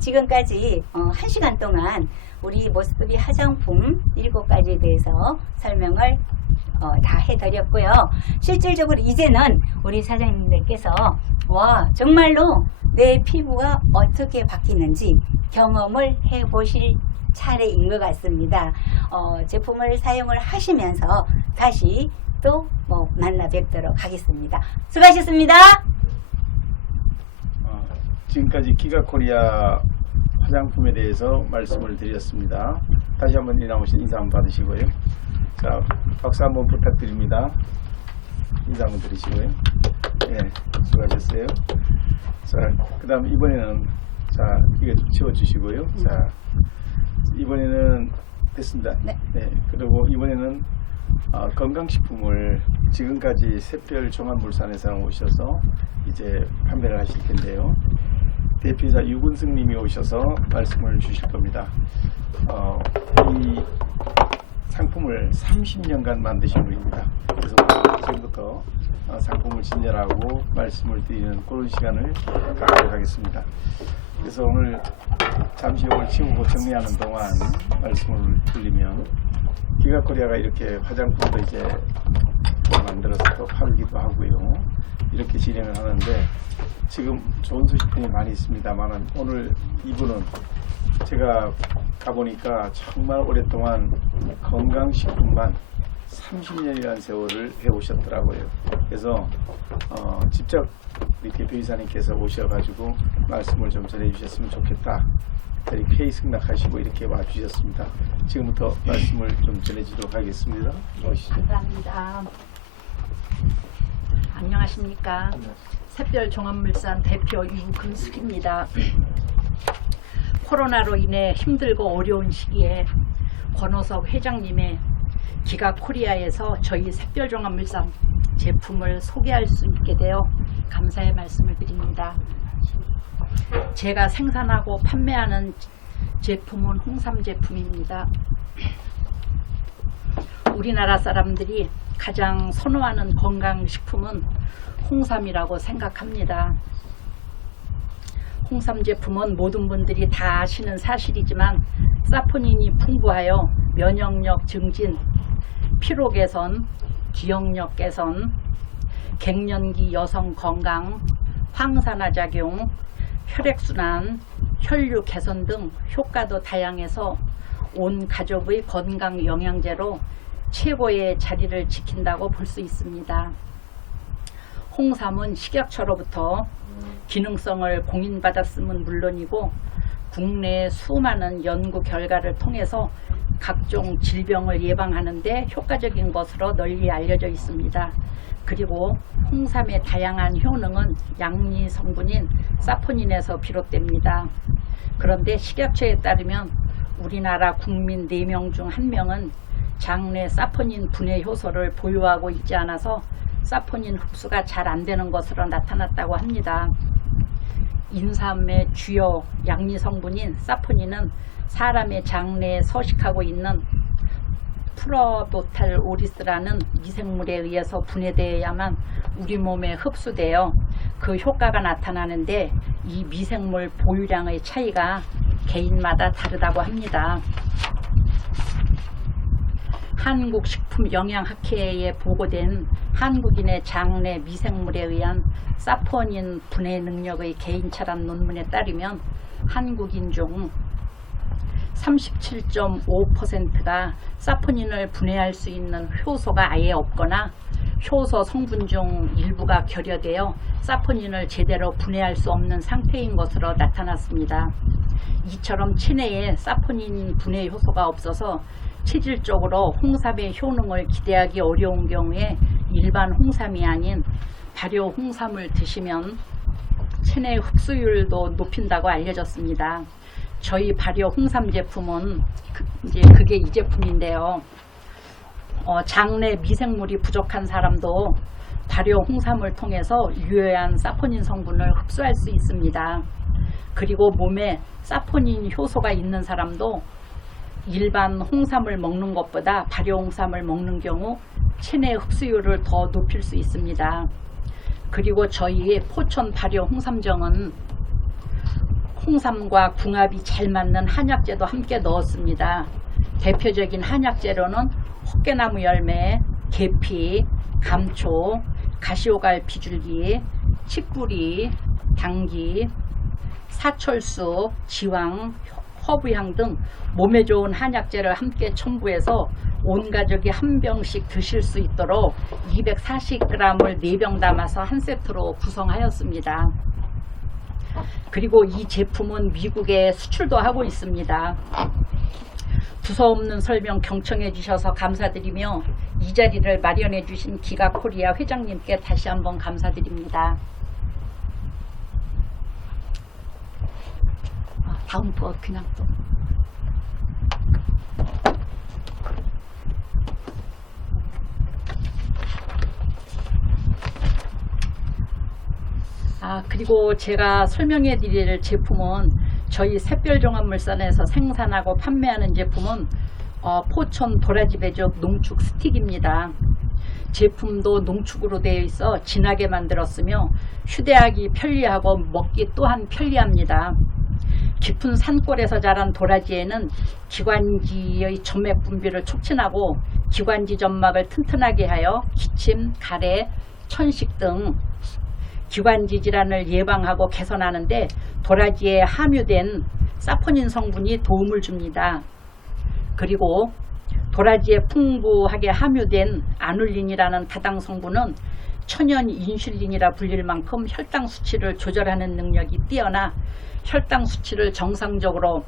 지금까지 1시간 동안 우리 모스트비 화장품 7가지에 대해서 설명을 다 해드렸고요. 실질적으로 이제는 우리 사장님들께서 와, 정말로 내 피부가 어떻게 바뀌는지 경험을 해보실 차례인 것 같습니다. 제품을 사용을 하시면서 다시 또 만나 뵙도록 하겠습니다. 수고하셨습니다. 지금까지 기가코리아 화장품에 대해서 말씀을 드렸습니다. 다시 한번 이나오신 인사 한번 받으시고요. 자, 박수 한번 부탁드립니다. 인사 한번 드리시고요. 예, 수고하셨어요. 자, 그 다음 이번에는, 자, 이거 좀 치워주시고요. 자, 이번에는 됐습니다. 네. 그리고 이번에는 건강식품을 지금까지 샛별 종합물산에서 오셔서 이제 판매를 하실 텐데요. 대표이사 유근승 님이 오셔서 말씀을 주실 겁니다. 이 상품을 30년간 만드신 분입니다. 그래서 지금부터 상품을 진열하고 말씀을 드리는 그런 시간을 갖도록 하겠습니다. 그래서 오늘 잠시 이걸 치우고 정리하는 동안 말씀을 드리면, 기가코리아가 이렇게 화장품도 이제 만들어서 또 팔기도 하고요. 이렇게 진행을 하는데, 지금 좋은 소식들이 많이 있습니다만 오늘 이분은 제가 가보니까 정말 오랫동안 건강식품만 30년이라는 세월을 해오셨더라고요. 그래서 직접 우리 대표이사님께서 오셔가지고 말씀을 좀 전해주셨으면 좋겠다. 특별히 K 승낙하시고 이렇게 와주셨습니다. 지금부터 말씀을 좀 전해주도록 하겠습니다. 오시죠. 감사합니다. 안녕하십니까. 샛별 종합물산 대표 유금숙입니다. 코로나로 인해 힘들고 어려운 시기에 권호섭 회장님의 기가코리아에서 저희 샛별 종합물산 제품을 소개할 수 있게 되어 감사의 말씀을 드립니다. 제가 생산하고 판매하는 제품은 홍삼 제품입니다. 우리나라 사람들이 가장 선호하는 건강식품은 홍삼이라고 생각합니다. 홍삼 제품은 모든 분들이 다 아시는 사실이지만 사포닌이 풍부하여 면역력 증진, 피로 개선, 기억력 개선, 갱년기 여성 건강, 항산화 작용, 혈액순환, 혈류 개선 등 효과도 다양해서 온 가족의 건강 영양제로 최고의 자리를 지킨다고 볼 수 있습니다. 홍삼은 식약처로부터 기능성을 공인받았음은 물론이고 국내 수많은 연구 결과를 통해서 각종 질병을 예방하는 데 효과적인 것으로 널리 알려져 있습니다. 그리고 홍삼의 다양한 효능은 양리 성분인 사포닌에서 비롯됩니다. 그런데 식약처에 따르면 우리나라 국민 4명 중 1명은 장내 사포닌 분해 효소를 보유하고 있지 않아서 사포닌 흡수가 잘 안 되는 것으로 나타났다고 합니다. 인삼의 주요 양리 성분인 사포닌은 사람의 장내에 서식하고 있는 프로도탈 오리스라는 미생물에 의해서 분해되어야만 우리 몸에 흡수되어 그 효과가 나타나는데 이 미생물 보유량의 차이가 개인마다 다르다고 합니다. 한국식품영양학회에 보고된 한국인의 장내 미생물에 의한 사포닌 분해 능력의 개인차란 논문에 따르면 한국인 중 37.5%가 사포닌을 분해할 수 있는 효소가 아예 없거나 효소 성분 중 일부가 결여되어 사포닌을 제대로 분해할 수 없는 상태인 것으로 나타났습니다. 이처럼 체내에 사포닌 분해 효소가 없어서 체질적으로 홍삼의 효능을 기대하기 어려운 경우에 일반 홍삼이 아닌 발효 홍삼을 드시면 체내 흡수율도 높인다고 알려졌습니다. 저희 발효 홍삼 제품은 그게 이 제품인데요. 장내 미생물이 부족한 사람도 발효 홍삼을 통해서 유효한 사포닌 성분을 흡수할 수 있습니다. 그리고 몸에 사포닌 효소가 있는 사람도 일반 홍삼을 먹는 것보다 발효 홍삼을 먹는 경우 체내 흡수율을 더 높일 수 있습니다. 그리고 저희 포천 발효 홍삼정은 홍삼과 궁합이 잘 맞는 한약재도 함께 넣었습니다. 대표적인 한약재로는 헛개나무 열매, 계피, 감초, 가시오갈 비줄기, 칡뿌리, 당귀, 사철수, 지황, 허브향 등 몸에 좋은 한약재를 함께 첨부해서 온 가족이 한 병씩 드실 수 있도록 240g을 4병 담아서 한 세트로 구성하였습니다. 그리고 이 제품은 미국에 수출도 하고 있습니다. 두서없는 설명 경청해 주셔서 감사드리며 이 자리를 마련해 주신 기가코리아 회장님께 다시 한번 감사드립니다. 다음 거 그냥 또 그리고 제가 설명해 드릴 제품은 저희 샛별종합물산에서 생산하고 판매하는 제품은 포천 도라지 배죽 농축 스틱입니다. 제품도 농축으로 되어 있어 진하게 만들었으며 휴대하기 편리하고 먹기 또한 편리합니다. 깊은 산골에서 자란 도라지에는 기관지의 점맥 분비를 촉진하고 기관지 점막을 튼튼하게 하여 기침, 가래, 천식 등 기관지 질환을 예방하고 개선하는데 도라지에 함유된 사포닌 성분이 도움을 줍니다. 그리고 도라지에 풍부하게 함유된 아눌린이라는 다당 성분은 천연 인슐린이라 불릴 만큼 혈당 수치를 조절하는 능력이 뛰어나 혈당 수치를 정상적으로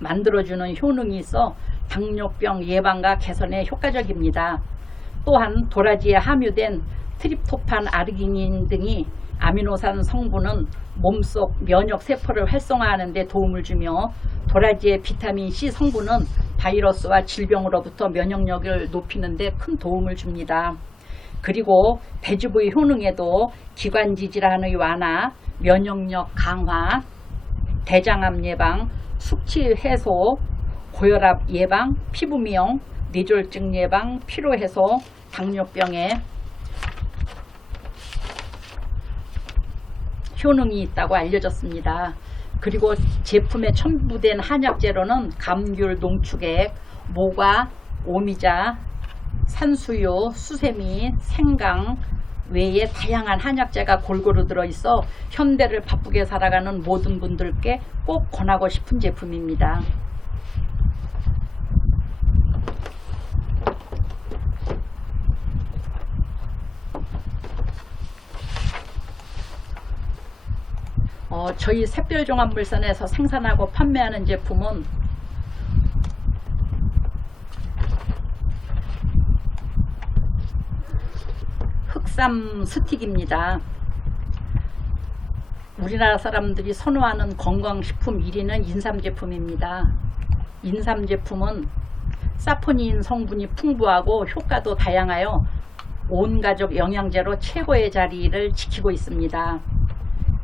만들어주는 효능이 있어 당뇨병 예방과 개선에 효과적입니다. 또한 도라지에 함유된 트립토판, 아르기닌 등이 아미노산 성분은 몸속 면역세포를 활성화하는 데 도움을 주며 도라지의 비타민C 성분은 바이러스와 질병으로부터 면역력을 높이는 데 큰 도움을 줍니다. 그리고 배즙의 효능에도 기관지 질환의 완화, 면역력 강화, 대장암 예방, 숙취 해소, 고혈압 예방, 피부 미용, 뇌졸중 예방, 피로 해소, 당뇨병에 효능이 있다고 알려졌습니다. 그리고 제품에 첨부된 한약재로는 감귤 농축액, 모과, 오미자, 산수유, 수세미, 생강 외에 다양한 한약재가 골고루 들어있어 현대를 바쁘게 살아가는 모든 분들께 꼭 권하고 싶은 제품입니다. 저희 샛별종합물산에서 생산하고 판매하는 제품은 흑삼 스틱입니다. 우리나라 사람들이 선호하는 건강식품 1위는 인삼 제품입니다. 인삼 제품은 사포닌 성분이 풍부하고 효과도 다양하여 온 가족 영양제로 최고의 자리를 지키고 있습니다.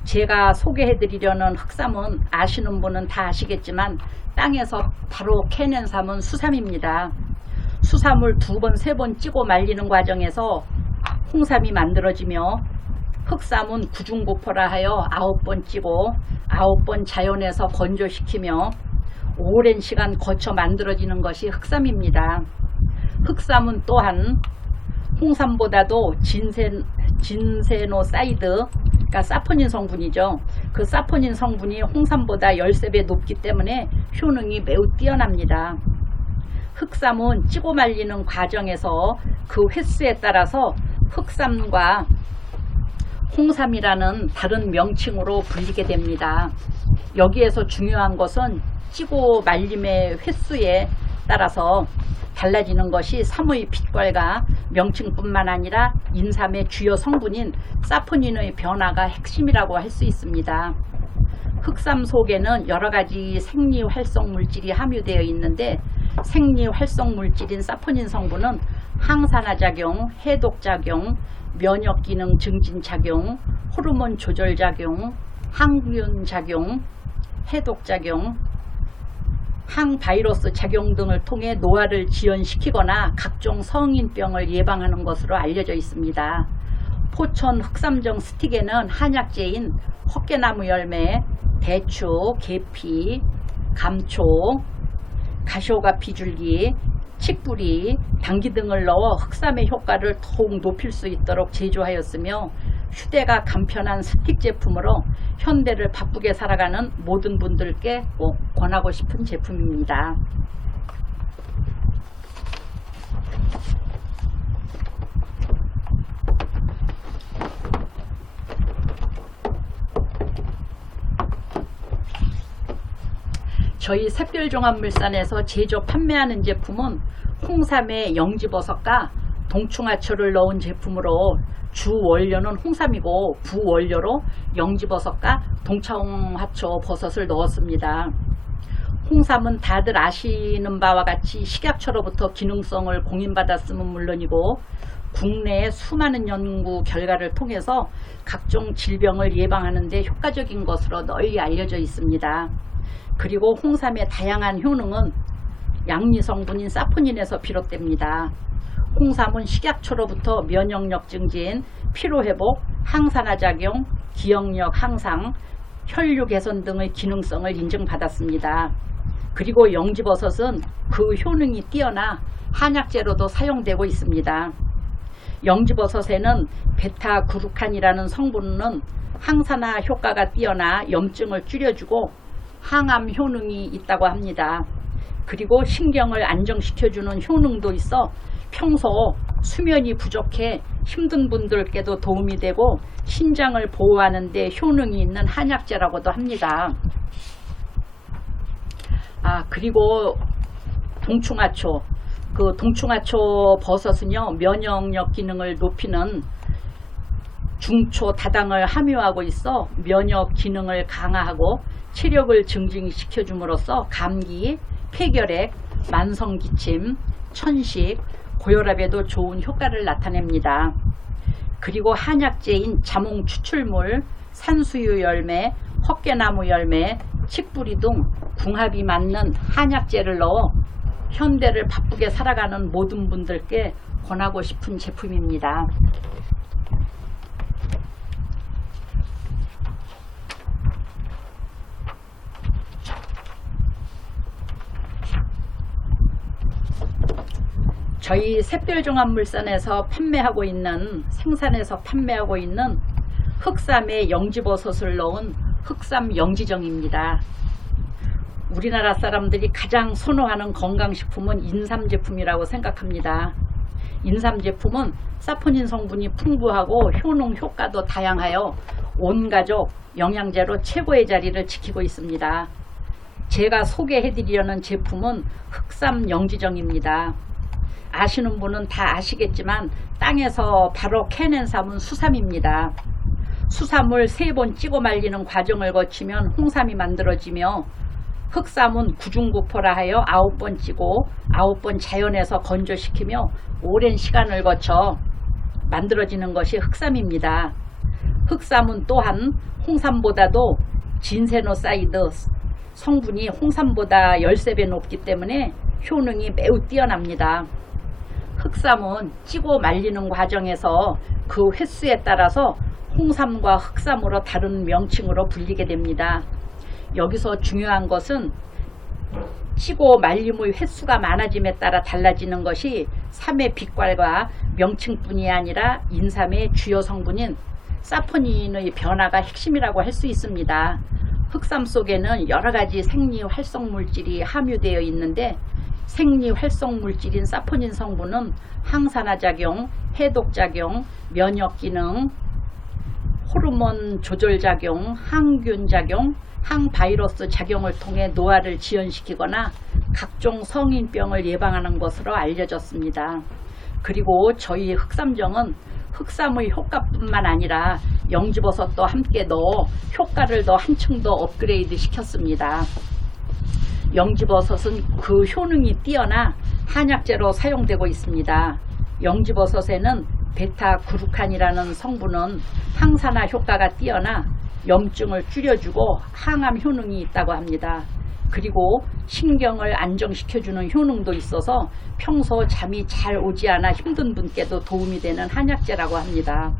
제가 소개해드리려는 흑삼은 아시는 분은 다 아시겠지만 땅에서 바로 캐낸 삼은 수삼입니다. 수삼을 2번, 3번 찌고 말리는 과정에서 홍삼이 만들어지며 흑삼은 구중고포라 하여 9번 찌고 9번 자연에서 건조시키며 오랜 시간 거쳐 만들어지는 것이 흑삼입니다. 흑삼은 또한 홍삼보다도 진세노사이드, 그러니까 사포닌 성분이죠. 그 사포닌 성분이 홍삼보다 13배 높기 때문에 효능이 매우 뛰어납니다. 흑삼은 찌고 말리는 과정에서 그 횟수에 따라서 흑삼과 홍삼이라는 다른 명칭으로 불리게 됩니다. 여기에서 중요한 것은 찌고 말림의 횟수에 따라서 달라지는 것이 삼의 빛깔과 명칭뿐만 아니라 인삼의 주요 성분인 사포닌의 변화가 핵심이라고 할 수 있습니다. 흑삼 속에는 여러 가지 생리 활성 물질이 함유되어 있는데 생리 활성 물질인 사포닌 성분은 항산화 작용, 해독 작용, 면역 기능 증진 작용, 호르몬 조절 작용, 항균 작용, 해독 작용, 항바이러스 작용 등을 통해 노화를 지연시키거나 각종 성인병을 예방하는 것으로 알려져 있습니다. 포천 흑삼정 스틱에는 한약재인 헛개나무 열매, 대추, 계피, 감초, 가시오가 비줄기, 칡뿌리, 당귀 등을 넣어 흑삼의 효과를 더욱 높일 수 있도록 제조하였으며 휴대가 간편한 스틱 제품으로 현대를 바쁘게 살아가는 모든 분들께 꼭 권하고 싶은 제품입니다. 저희 샛별종합물산에서 제조 판매하는 제품은 홍삼의 영지버섯과 동충하초를 넣은 제품으로 주 원료는 홍삼이고 부원료로 영지버섯과 동충하초 버섯을 넣었습니다. 홍삼은 다들 아시는 바와 같이 식약처로부터 기능성을 공인받았음은 물론이고 국내의 수많은 연구 결과를 통해서 각종 질병을 예방하는 데 효과적인 것으로 널리 알려져 있습니다. 그리고 홍삼의 다양한 효능은 양리 성분인 사포닌에서 비롯됩니다. 홍삼은 식약처로부터 면역력 증진, 피로회복, 항산화 작용, 기억력 향상, 혈류 개선 등의 기능성을 인증받았습니다. 그리고 영지버섯은 그 효능이 뛰어나 한약재로도 사용되고 있습니다. 영지버섯에는 베타그루칸이라는 성분은 항산화 효과가 뛰어나 염증을 줄여주고 항암 효능이 있다고 합니다. 그리고 신경을 안정시켜주는 효능도 있어 평소 수면이 부족해 힘든 분들께도 도움이 되고 신장을 보호하는 데 효능이 있는 한약재라고도 합니다. 그리고 동충하초. 그 동충하초 버섯은요, 면역력 기능을 높이는 중초 다당을 함유하고 있어 면역 기능을 강화하고 체력을 증진시켜 줌으로써 감기, 폐결핵, 만성기침, 천식, 고혈압에도 좋은 효과를 나타냅니다. 그리고 한약재인 자몽 추출물, 산수유 열매, 헛개나무 열매, 칡뿌리 등 궁합이 맞는 한약재를 넣어 현대를 바쁘게 살아가는 모든 분들께 권하고 싶은 제품입니다. 저희 샛별종합물산에서 생산해서 판매하고 있는 흑삼에 영지버섯을 넣은 흑삼 영지정입니다. 우리나라 사람들이 가장 선호하는 건강식품은 인삼 제품이라고 생각합니다. 인삼 제품은 사포닌 성분이 풍부하고 효능 효과도 다양하여 온 가족 영양제로 최고의 자리를 지키고 있습니다. 제가 소개해드리려는 제품은 흑삼 영지정입니다. 아시는 분은 다 아시겠지만 땅에서 바로 캐낸 삼은 수삼입니다. 수삼을 3번 찌고 말리는 과정을 거치면 홍삼이 만들어지며 흑삼은 구중구포라 하여 9번 찌고 9번 자연에서 건조시키며 오랜 시간을 거쳐 만들어지는 것이 흑삼입니다. 흑삼은 또한 홍삼보다도 진세노사이드 성분이 홍삼보다 13배 높기 때문에 효능이 매우 뛰어납니다. 흑삼은 찌고 말리는 과정에서 그 횟수에 따라서 홍삼과 흑삼으로 다른 명칭으로 불리게 됩니다. 여기서 중요한 것은 찌고 말림의 횟수가 많아짐에 따라 달라지는 것이 삼의 빛깔과 명칭뿐이 아니라 인삼의 주요 성분인 사포닌의 변화가 핵심이라고 할 수 있습니다. 흑삼 속에는 여러 가지 생리 활성 물질이 함유되어 있는데 생리 활성 물질인 사포닌 성분은 항산화 작용, 해독 작용, 면역 기능, 호르몬 조절 작용, 항균 작용, 항바이러스 작용을 통해 노화를 지연시키거나 각종 성인병을 예방하는 것으로 알려졌습니다. 그리고 저희 흑삼정은 흑삼의 효과뿐만 아니라 영지버섯도 함께 넣어 효과를 더 한층 더 업그레이드 시켰습니다. 영지버섯은 그 효능이 뛰어나 한약재로 사용되고 있습니다. 영지버섯에는 베타그루칸이라는 성분은 항산화 효과가 뛰어나 염증을 줄여주고 항암 효능이 있다고 합니다. 그리고 신경을 안정시켜주는 효능도 있어서 평소 잠이 잘 오지 않아 힘든 분께도 도움이 되는 한약재라고 합니다.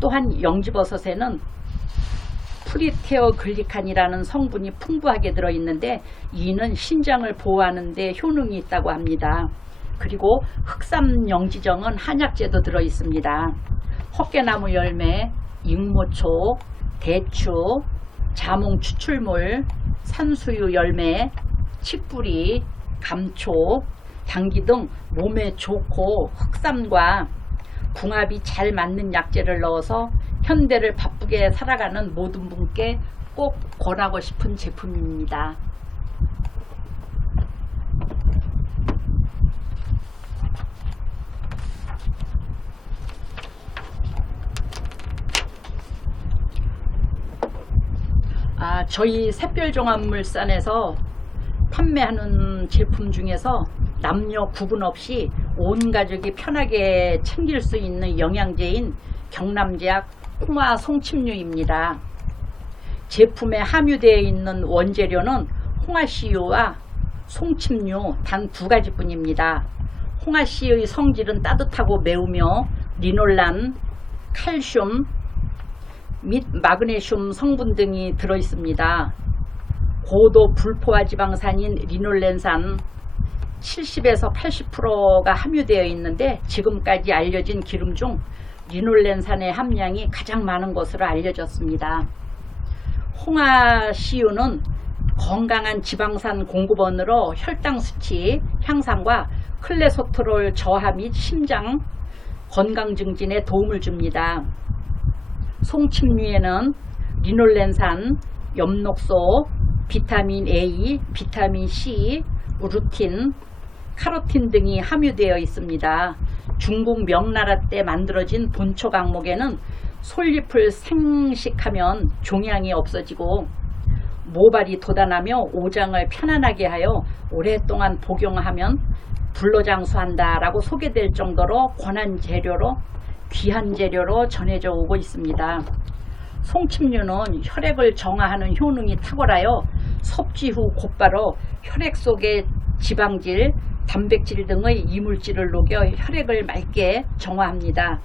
또한 영지버섯에는 프리테어글리칸이라는 성분이 풍부하게 들어있는데 이는 신장을 보호하는 데 효능이 있다고 합니다. 그리고 흑삼영지정은 한약재도 들어있습니다. 헛개나무 열매, 익모초, 대추, 자몽 추출물, 산수유 열매, 칡뿌리, 감초, 당귀 등 몸에 좋고 흑삼과 궁합이 잘 맞는 약재를 넣어서 현대를 바쁘게 살아가는 모든 분께 꼭 권하고 싶은 제품입니다. 저희 샛별종합물산에서 판매하는 제품 중에서 남녀 구분 없이 온 가족이 편하게 챙길 수 있는 영양제인 경남제약 홍화 송침류입니다. 제품에 함유되어 있는 원재료는 홍화씨유와 송침류 단 2가지뿐입니다. 홍화씨의 성질은 따뜻하고 매우며 리놀란, 칼슘 및 마그네슘 성분 등이 들어있습니다. 고도 불포화 지방산인 리놀렌산 70에서 80%가 함유되어 있는데 지금까지 알려진 기름 중 리놀렌산의 함량이 가장 많은 것으로 알려졌습니다. 홍화씨유는 건강한 지방산 공급원으로 혈당 수치 향상과 콜레스테롤 저하 및 심장 건강 증진에 도움을 줍니다. 송침류에는 리놀렌산, 엽록소, 비타민 A, 비타민 C, 루틴, 카로틴 등이 함유되어 있습니다. 중국 명나라 때 만들어진 본초 강목에는 솔잎을 생식하면 종양이 없어지고 모발이 돋아나며 오장을 편안하게 하여 오랫동안 복용하면 불로장수한다 라고 소개될 정도로 권한 재료로 귀한 재료로 전해져 오고 있습니다. 송침류는 혈액을 정화하는 효능이 탁월하여 섭취 후 곧바로 혈액 속의 지방질, 단백질 등의 이물질을 녹여 혈액을 맑게 정화합니다.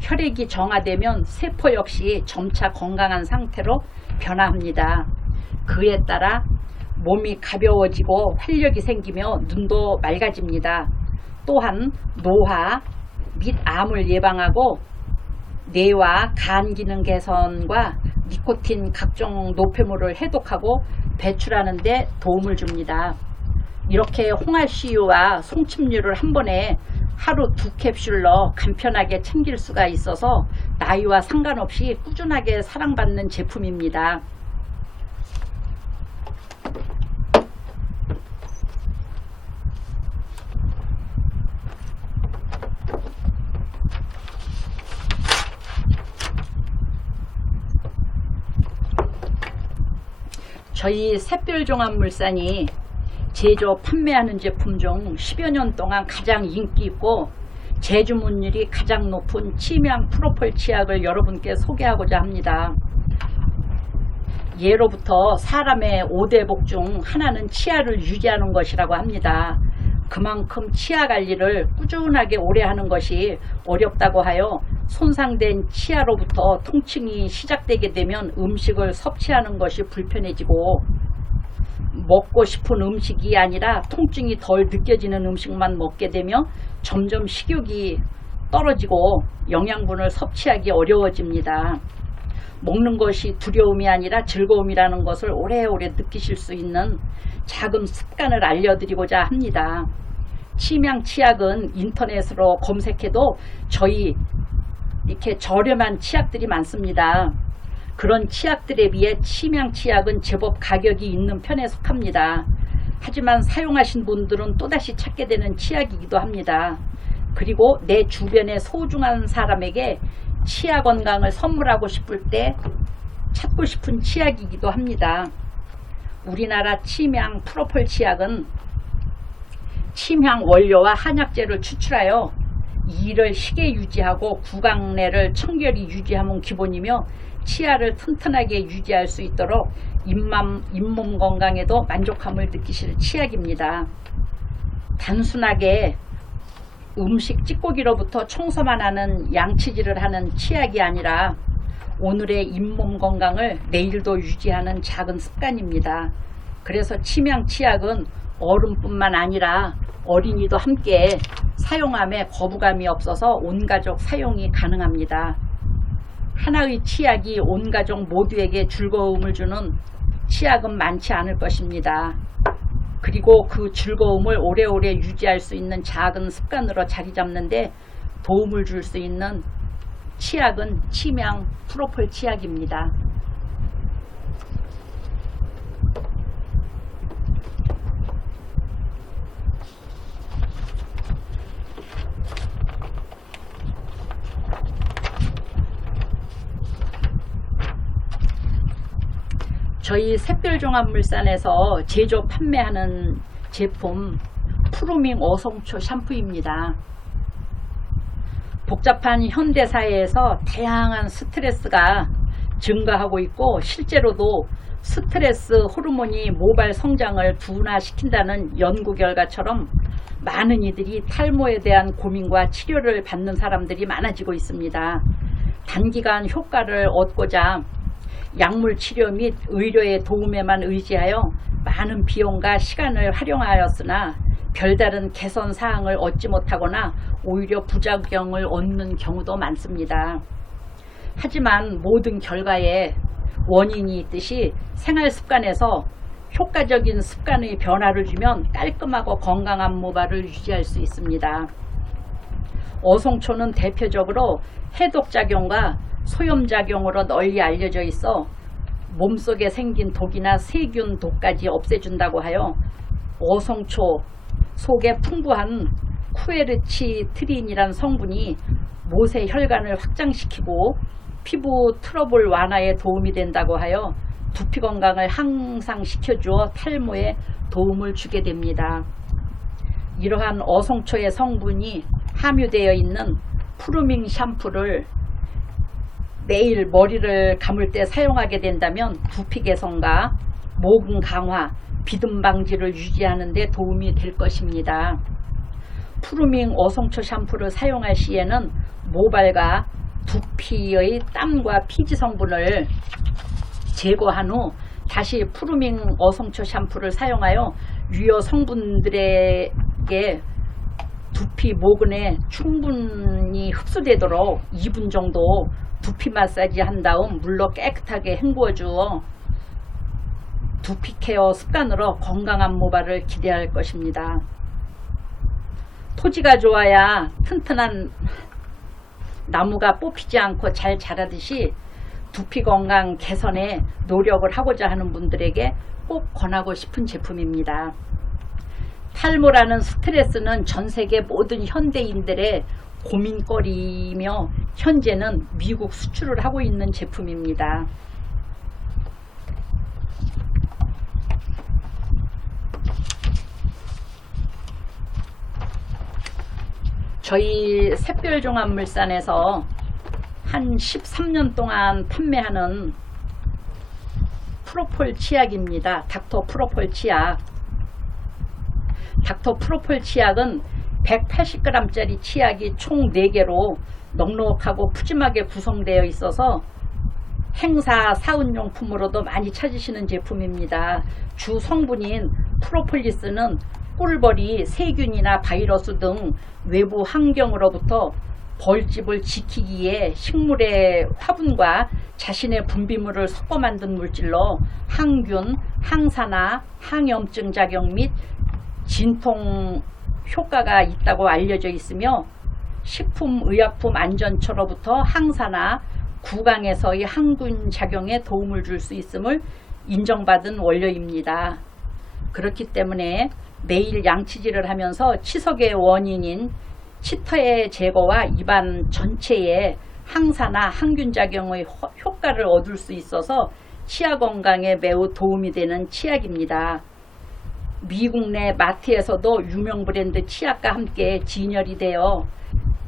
혈액이 정화되면 세포 역시 점차 건강한 상태로 변화합니다. 그에 따라 몸이 가벼워지고 활력이 생기며 눈도 맑아집니다. 또한 노화 및 암을 예방하고 뇌와 간 기능 개선과 니코틴 각종 노폐물을 해독하고 배출하는 데 도움을 줍니다. 이렇게 홍화씨유와 송침류를 한 번에 하루 2캡슐로 간편하게 챙길 수가 있어서 나이와 상관없이 꾸준하게 사랑받는 제품입니다. 저희 샛별종합물산이 제조 판매하는 제품 중 10여 년 동안 가장 인기 있고 제주문율이 가장 높은 치명 프로폴 치약을 여러분께 소개하고자 합니다. 예로부터 사람의 5대 복 중 하나는 치아를 유지하는 것이라고 합니다. 그만큼 치아 관리를 꾸준하게 오래 하는 것이 어렵다고 하여 손상된 치아로부터 통증이 시작되게 되면 음식을 섭취하는 것이 불편해지고 먹고 싶은 음식이 아니라 통증이 덜 느껴지는 음식만 먹게 되며 점점 식욕이 떨어지고 영양분을 섭취하기 어려워집니다. 먹는 것이 두려움이 아니라 즐거움이라는 것을 오래오래 느끼실 수 있는 작은 습관을 알려드리고자 합니다. 치명 치약은 인터넷으로 검색해도 저희 이렇게 저렴한 치약들이 많습니다. 그런 치약들에 비해 치명 치약은 제법 가격이 있는 편에 속합니다. 하지만 사용하신 분들은 또다시 찾게 되는 치약이기도 합니다. 그리고 내 주변의 소중한 사람에게 치아 건강을 선물하고 싶을 때 찾고 싶은 치약이기도 합니다. 우리나라 침향 프로폴 치약은 침향 원료와 한약재를 추출하여 이를 희게 유지하고 구강내를 청결히 유지하면 기본이며 치아를 튼튼하게 유지할 수 있도록 잇몸 건강에도 만족함을 느끼실 치약입니다. 단순하게 음식 찌꺼기로부터 청소만 하는 양치질을 하는 치약이 아니라 오늘의 잇몸 건강을 내일도 유지하는 작은 습관입니다. 그래서 침향 치약은 어른뿐만 아니라 어린이도 함께 사용함에 거부감이 없어서 온가족 사용이 가능합니다. 하나의 치약이 온가족 모두에게 즐거움을 주는 치약은 많지 않을 것입니다. 그리고 그 즐거움을 오래오래 유지할 수 있는 작은 습관으로 자리 잡는데 도움을 줄 수 있는 치약은 침향 프로폴 치약입니다. 저희 샛별종합물산에서 제조 판매하는 제품 푸르밍 어성초 샴푸입니다. 복잡한 현대사회에서 다양한 스트레스가 증가하고 있고 실제로도 스트레스 호르몬이 모발 성장을 둔화시킨다는 연구 결과처럼 많은 이들이 탈모에 대한 고민과 치료를 받는 사람들이 많아지고 있습니다. 단기간 효과를 얻고자 약물 치료 및 의료의 도움에만 의지하여 많은 비용과 시간을 활용하였으나 별다른 개선 사항을 얻지 못하거나 오히려 부작용을 얻는 경우도 많습니다. 하지만 모든 결과에 원인이 있듯이 생활 습관에서 효과적인 습관의 변화를 주면 깔끔하고 건강한 모발을 유지할 수 있습니다. 어성초는 대표적으로 해독작용과 소염작용으로 널리 알려져 있어 몸속에 생긴 독이나 세균 독까지 없애준다고 하여 어성초 속에 풍부한 쿠에르치트린이란 성분이 모세 혈관을 확장시키고 피부 트러블 완화에 도움이 된다고 하여 두피 건강을 향상시켜주어 탈모에 도움을 주게 됩니다. 이러한 어성초의 성분이 함유되어 있는 푸르밍 샴푸를 매일 머리를 감을 때 사용하게 된다면 두피 개선과 모근 강화, 비듬 방지를 유지하는 데 도움이 될 것입니다. 푸르밍 어성초 샴푸를 사용할 시에는 모발과 두피의 땀과 피지 성분을 제거한 후 다시 푸르밍 어성초 샴푸를 사용하여 유효 성분들에게 두피 모근에 충분히 흡수되도록 2분 정도 두피 마사지 한 다음 물로 깨끗하게 헹구어 주어 두피 케어 습관으로 건강한 모발을 기대할 것입니다. 토지가 좋아야 튼튼한 나무가 뽑히지 않고 잘 자라듯이 두피 건강 개선에 노력을 하고자 하는 분들에게 꼭 권하고 싶은 제품입니다. 탈모라는 스트레스는 전 세계 모든 현대인들의 고민거리이며 현재는 미국 수출을 하고 있는 제품입니다. 저희 샛별종합물산에서 한 13년 동안 판매하는 프로폴 치약입니다. 닥터 프로폴 치약. 닥터 프로폴 치약은 180g짜리 치약이 총 4개로 넉넉하고 푸짐하게 구성되어 있어서 행사 사은용품으로도 많이 찾으시는 제품입니다. 주 성분인 프로폴리스는 꿀벌이 세균이나 바이러스 등 외부 환경으로부터 벌집을 지키기에 식물의 화분과 자신의 분비물을 섞어 만든 물질로 항균, 항산화, 항염증 작용 및 진통 효과가 있다고 알려져 있으며 식품의약품안전처로부터 항산화, 구강에서의 항균 작용에 도움을 줄 수 있음을 인정받은 원료입니다. 그렇기 때문에 매일 양치질을 하면서 치석의 원인인 치터의 제거와 입안 전체에 항산화, 항균 작용의 효과를 얻을 수 있어서 치아 건강에 매우 도움이 되는 치약입니다. 미국 내 마트에서도 유명 브랜드 치약과 함께 진열이 되어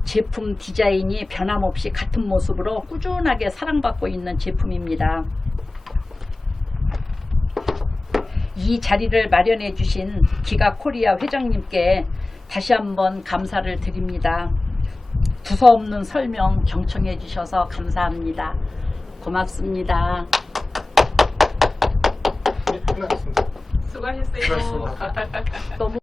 제품 디자인이 변함없이 같은 모습으로 꾸준하게 사랑받고 있는 제품입니다. 이 자리를 마련해 주신 기가코리아 회장님께 다시 한번 감사를 드립니다. 두서없는 설명 경청해 주셔서 감사합니다. 고맙습니다. 끝났습니다. 수고하셨어요. 수고하셨습니다. 너무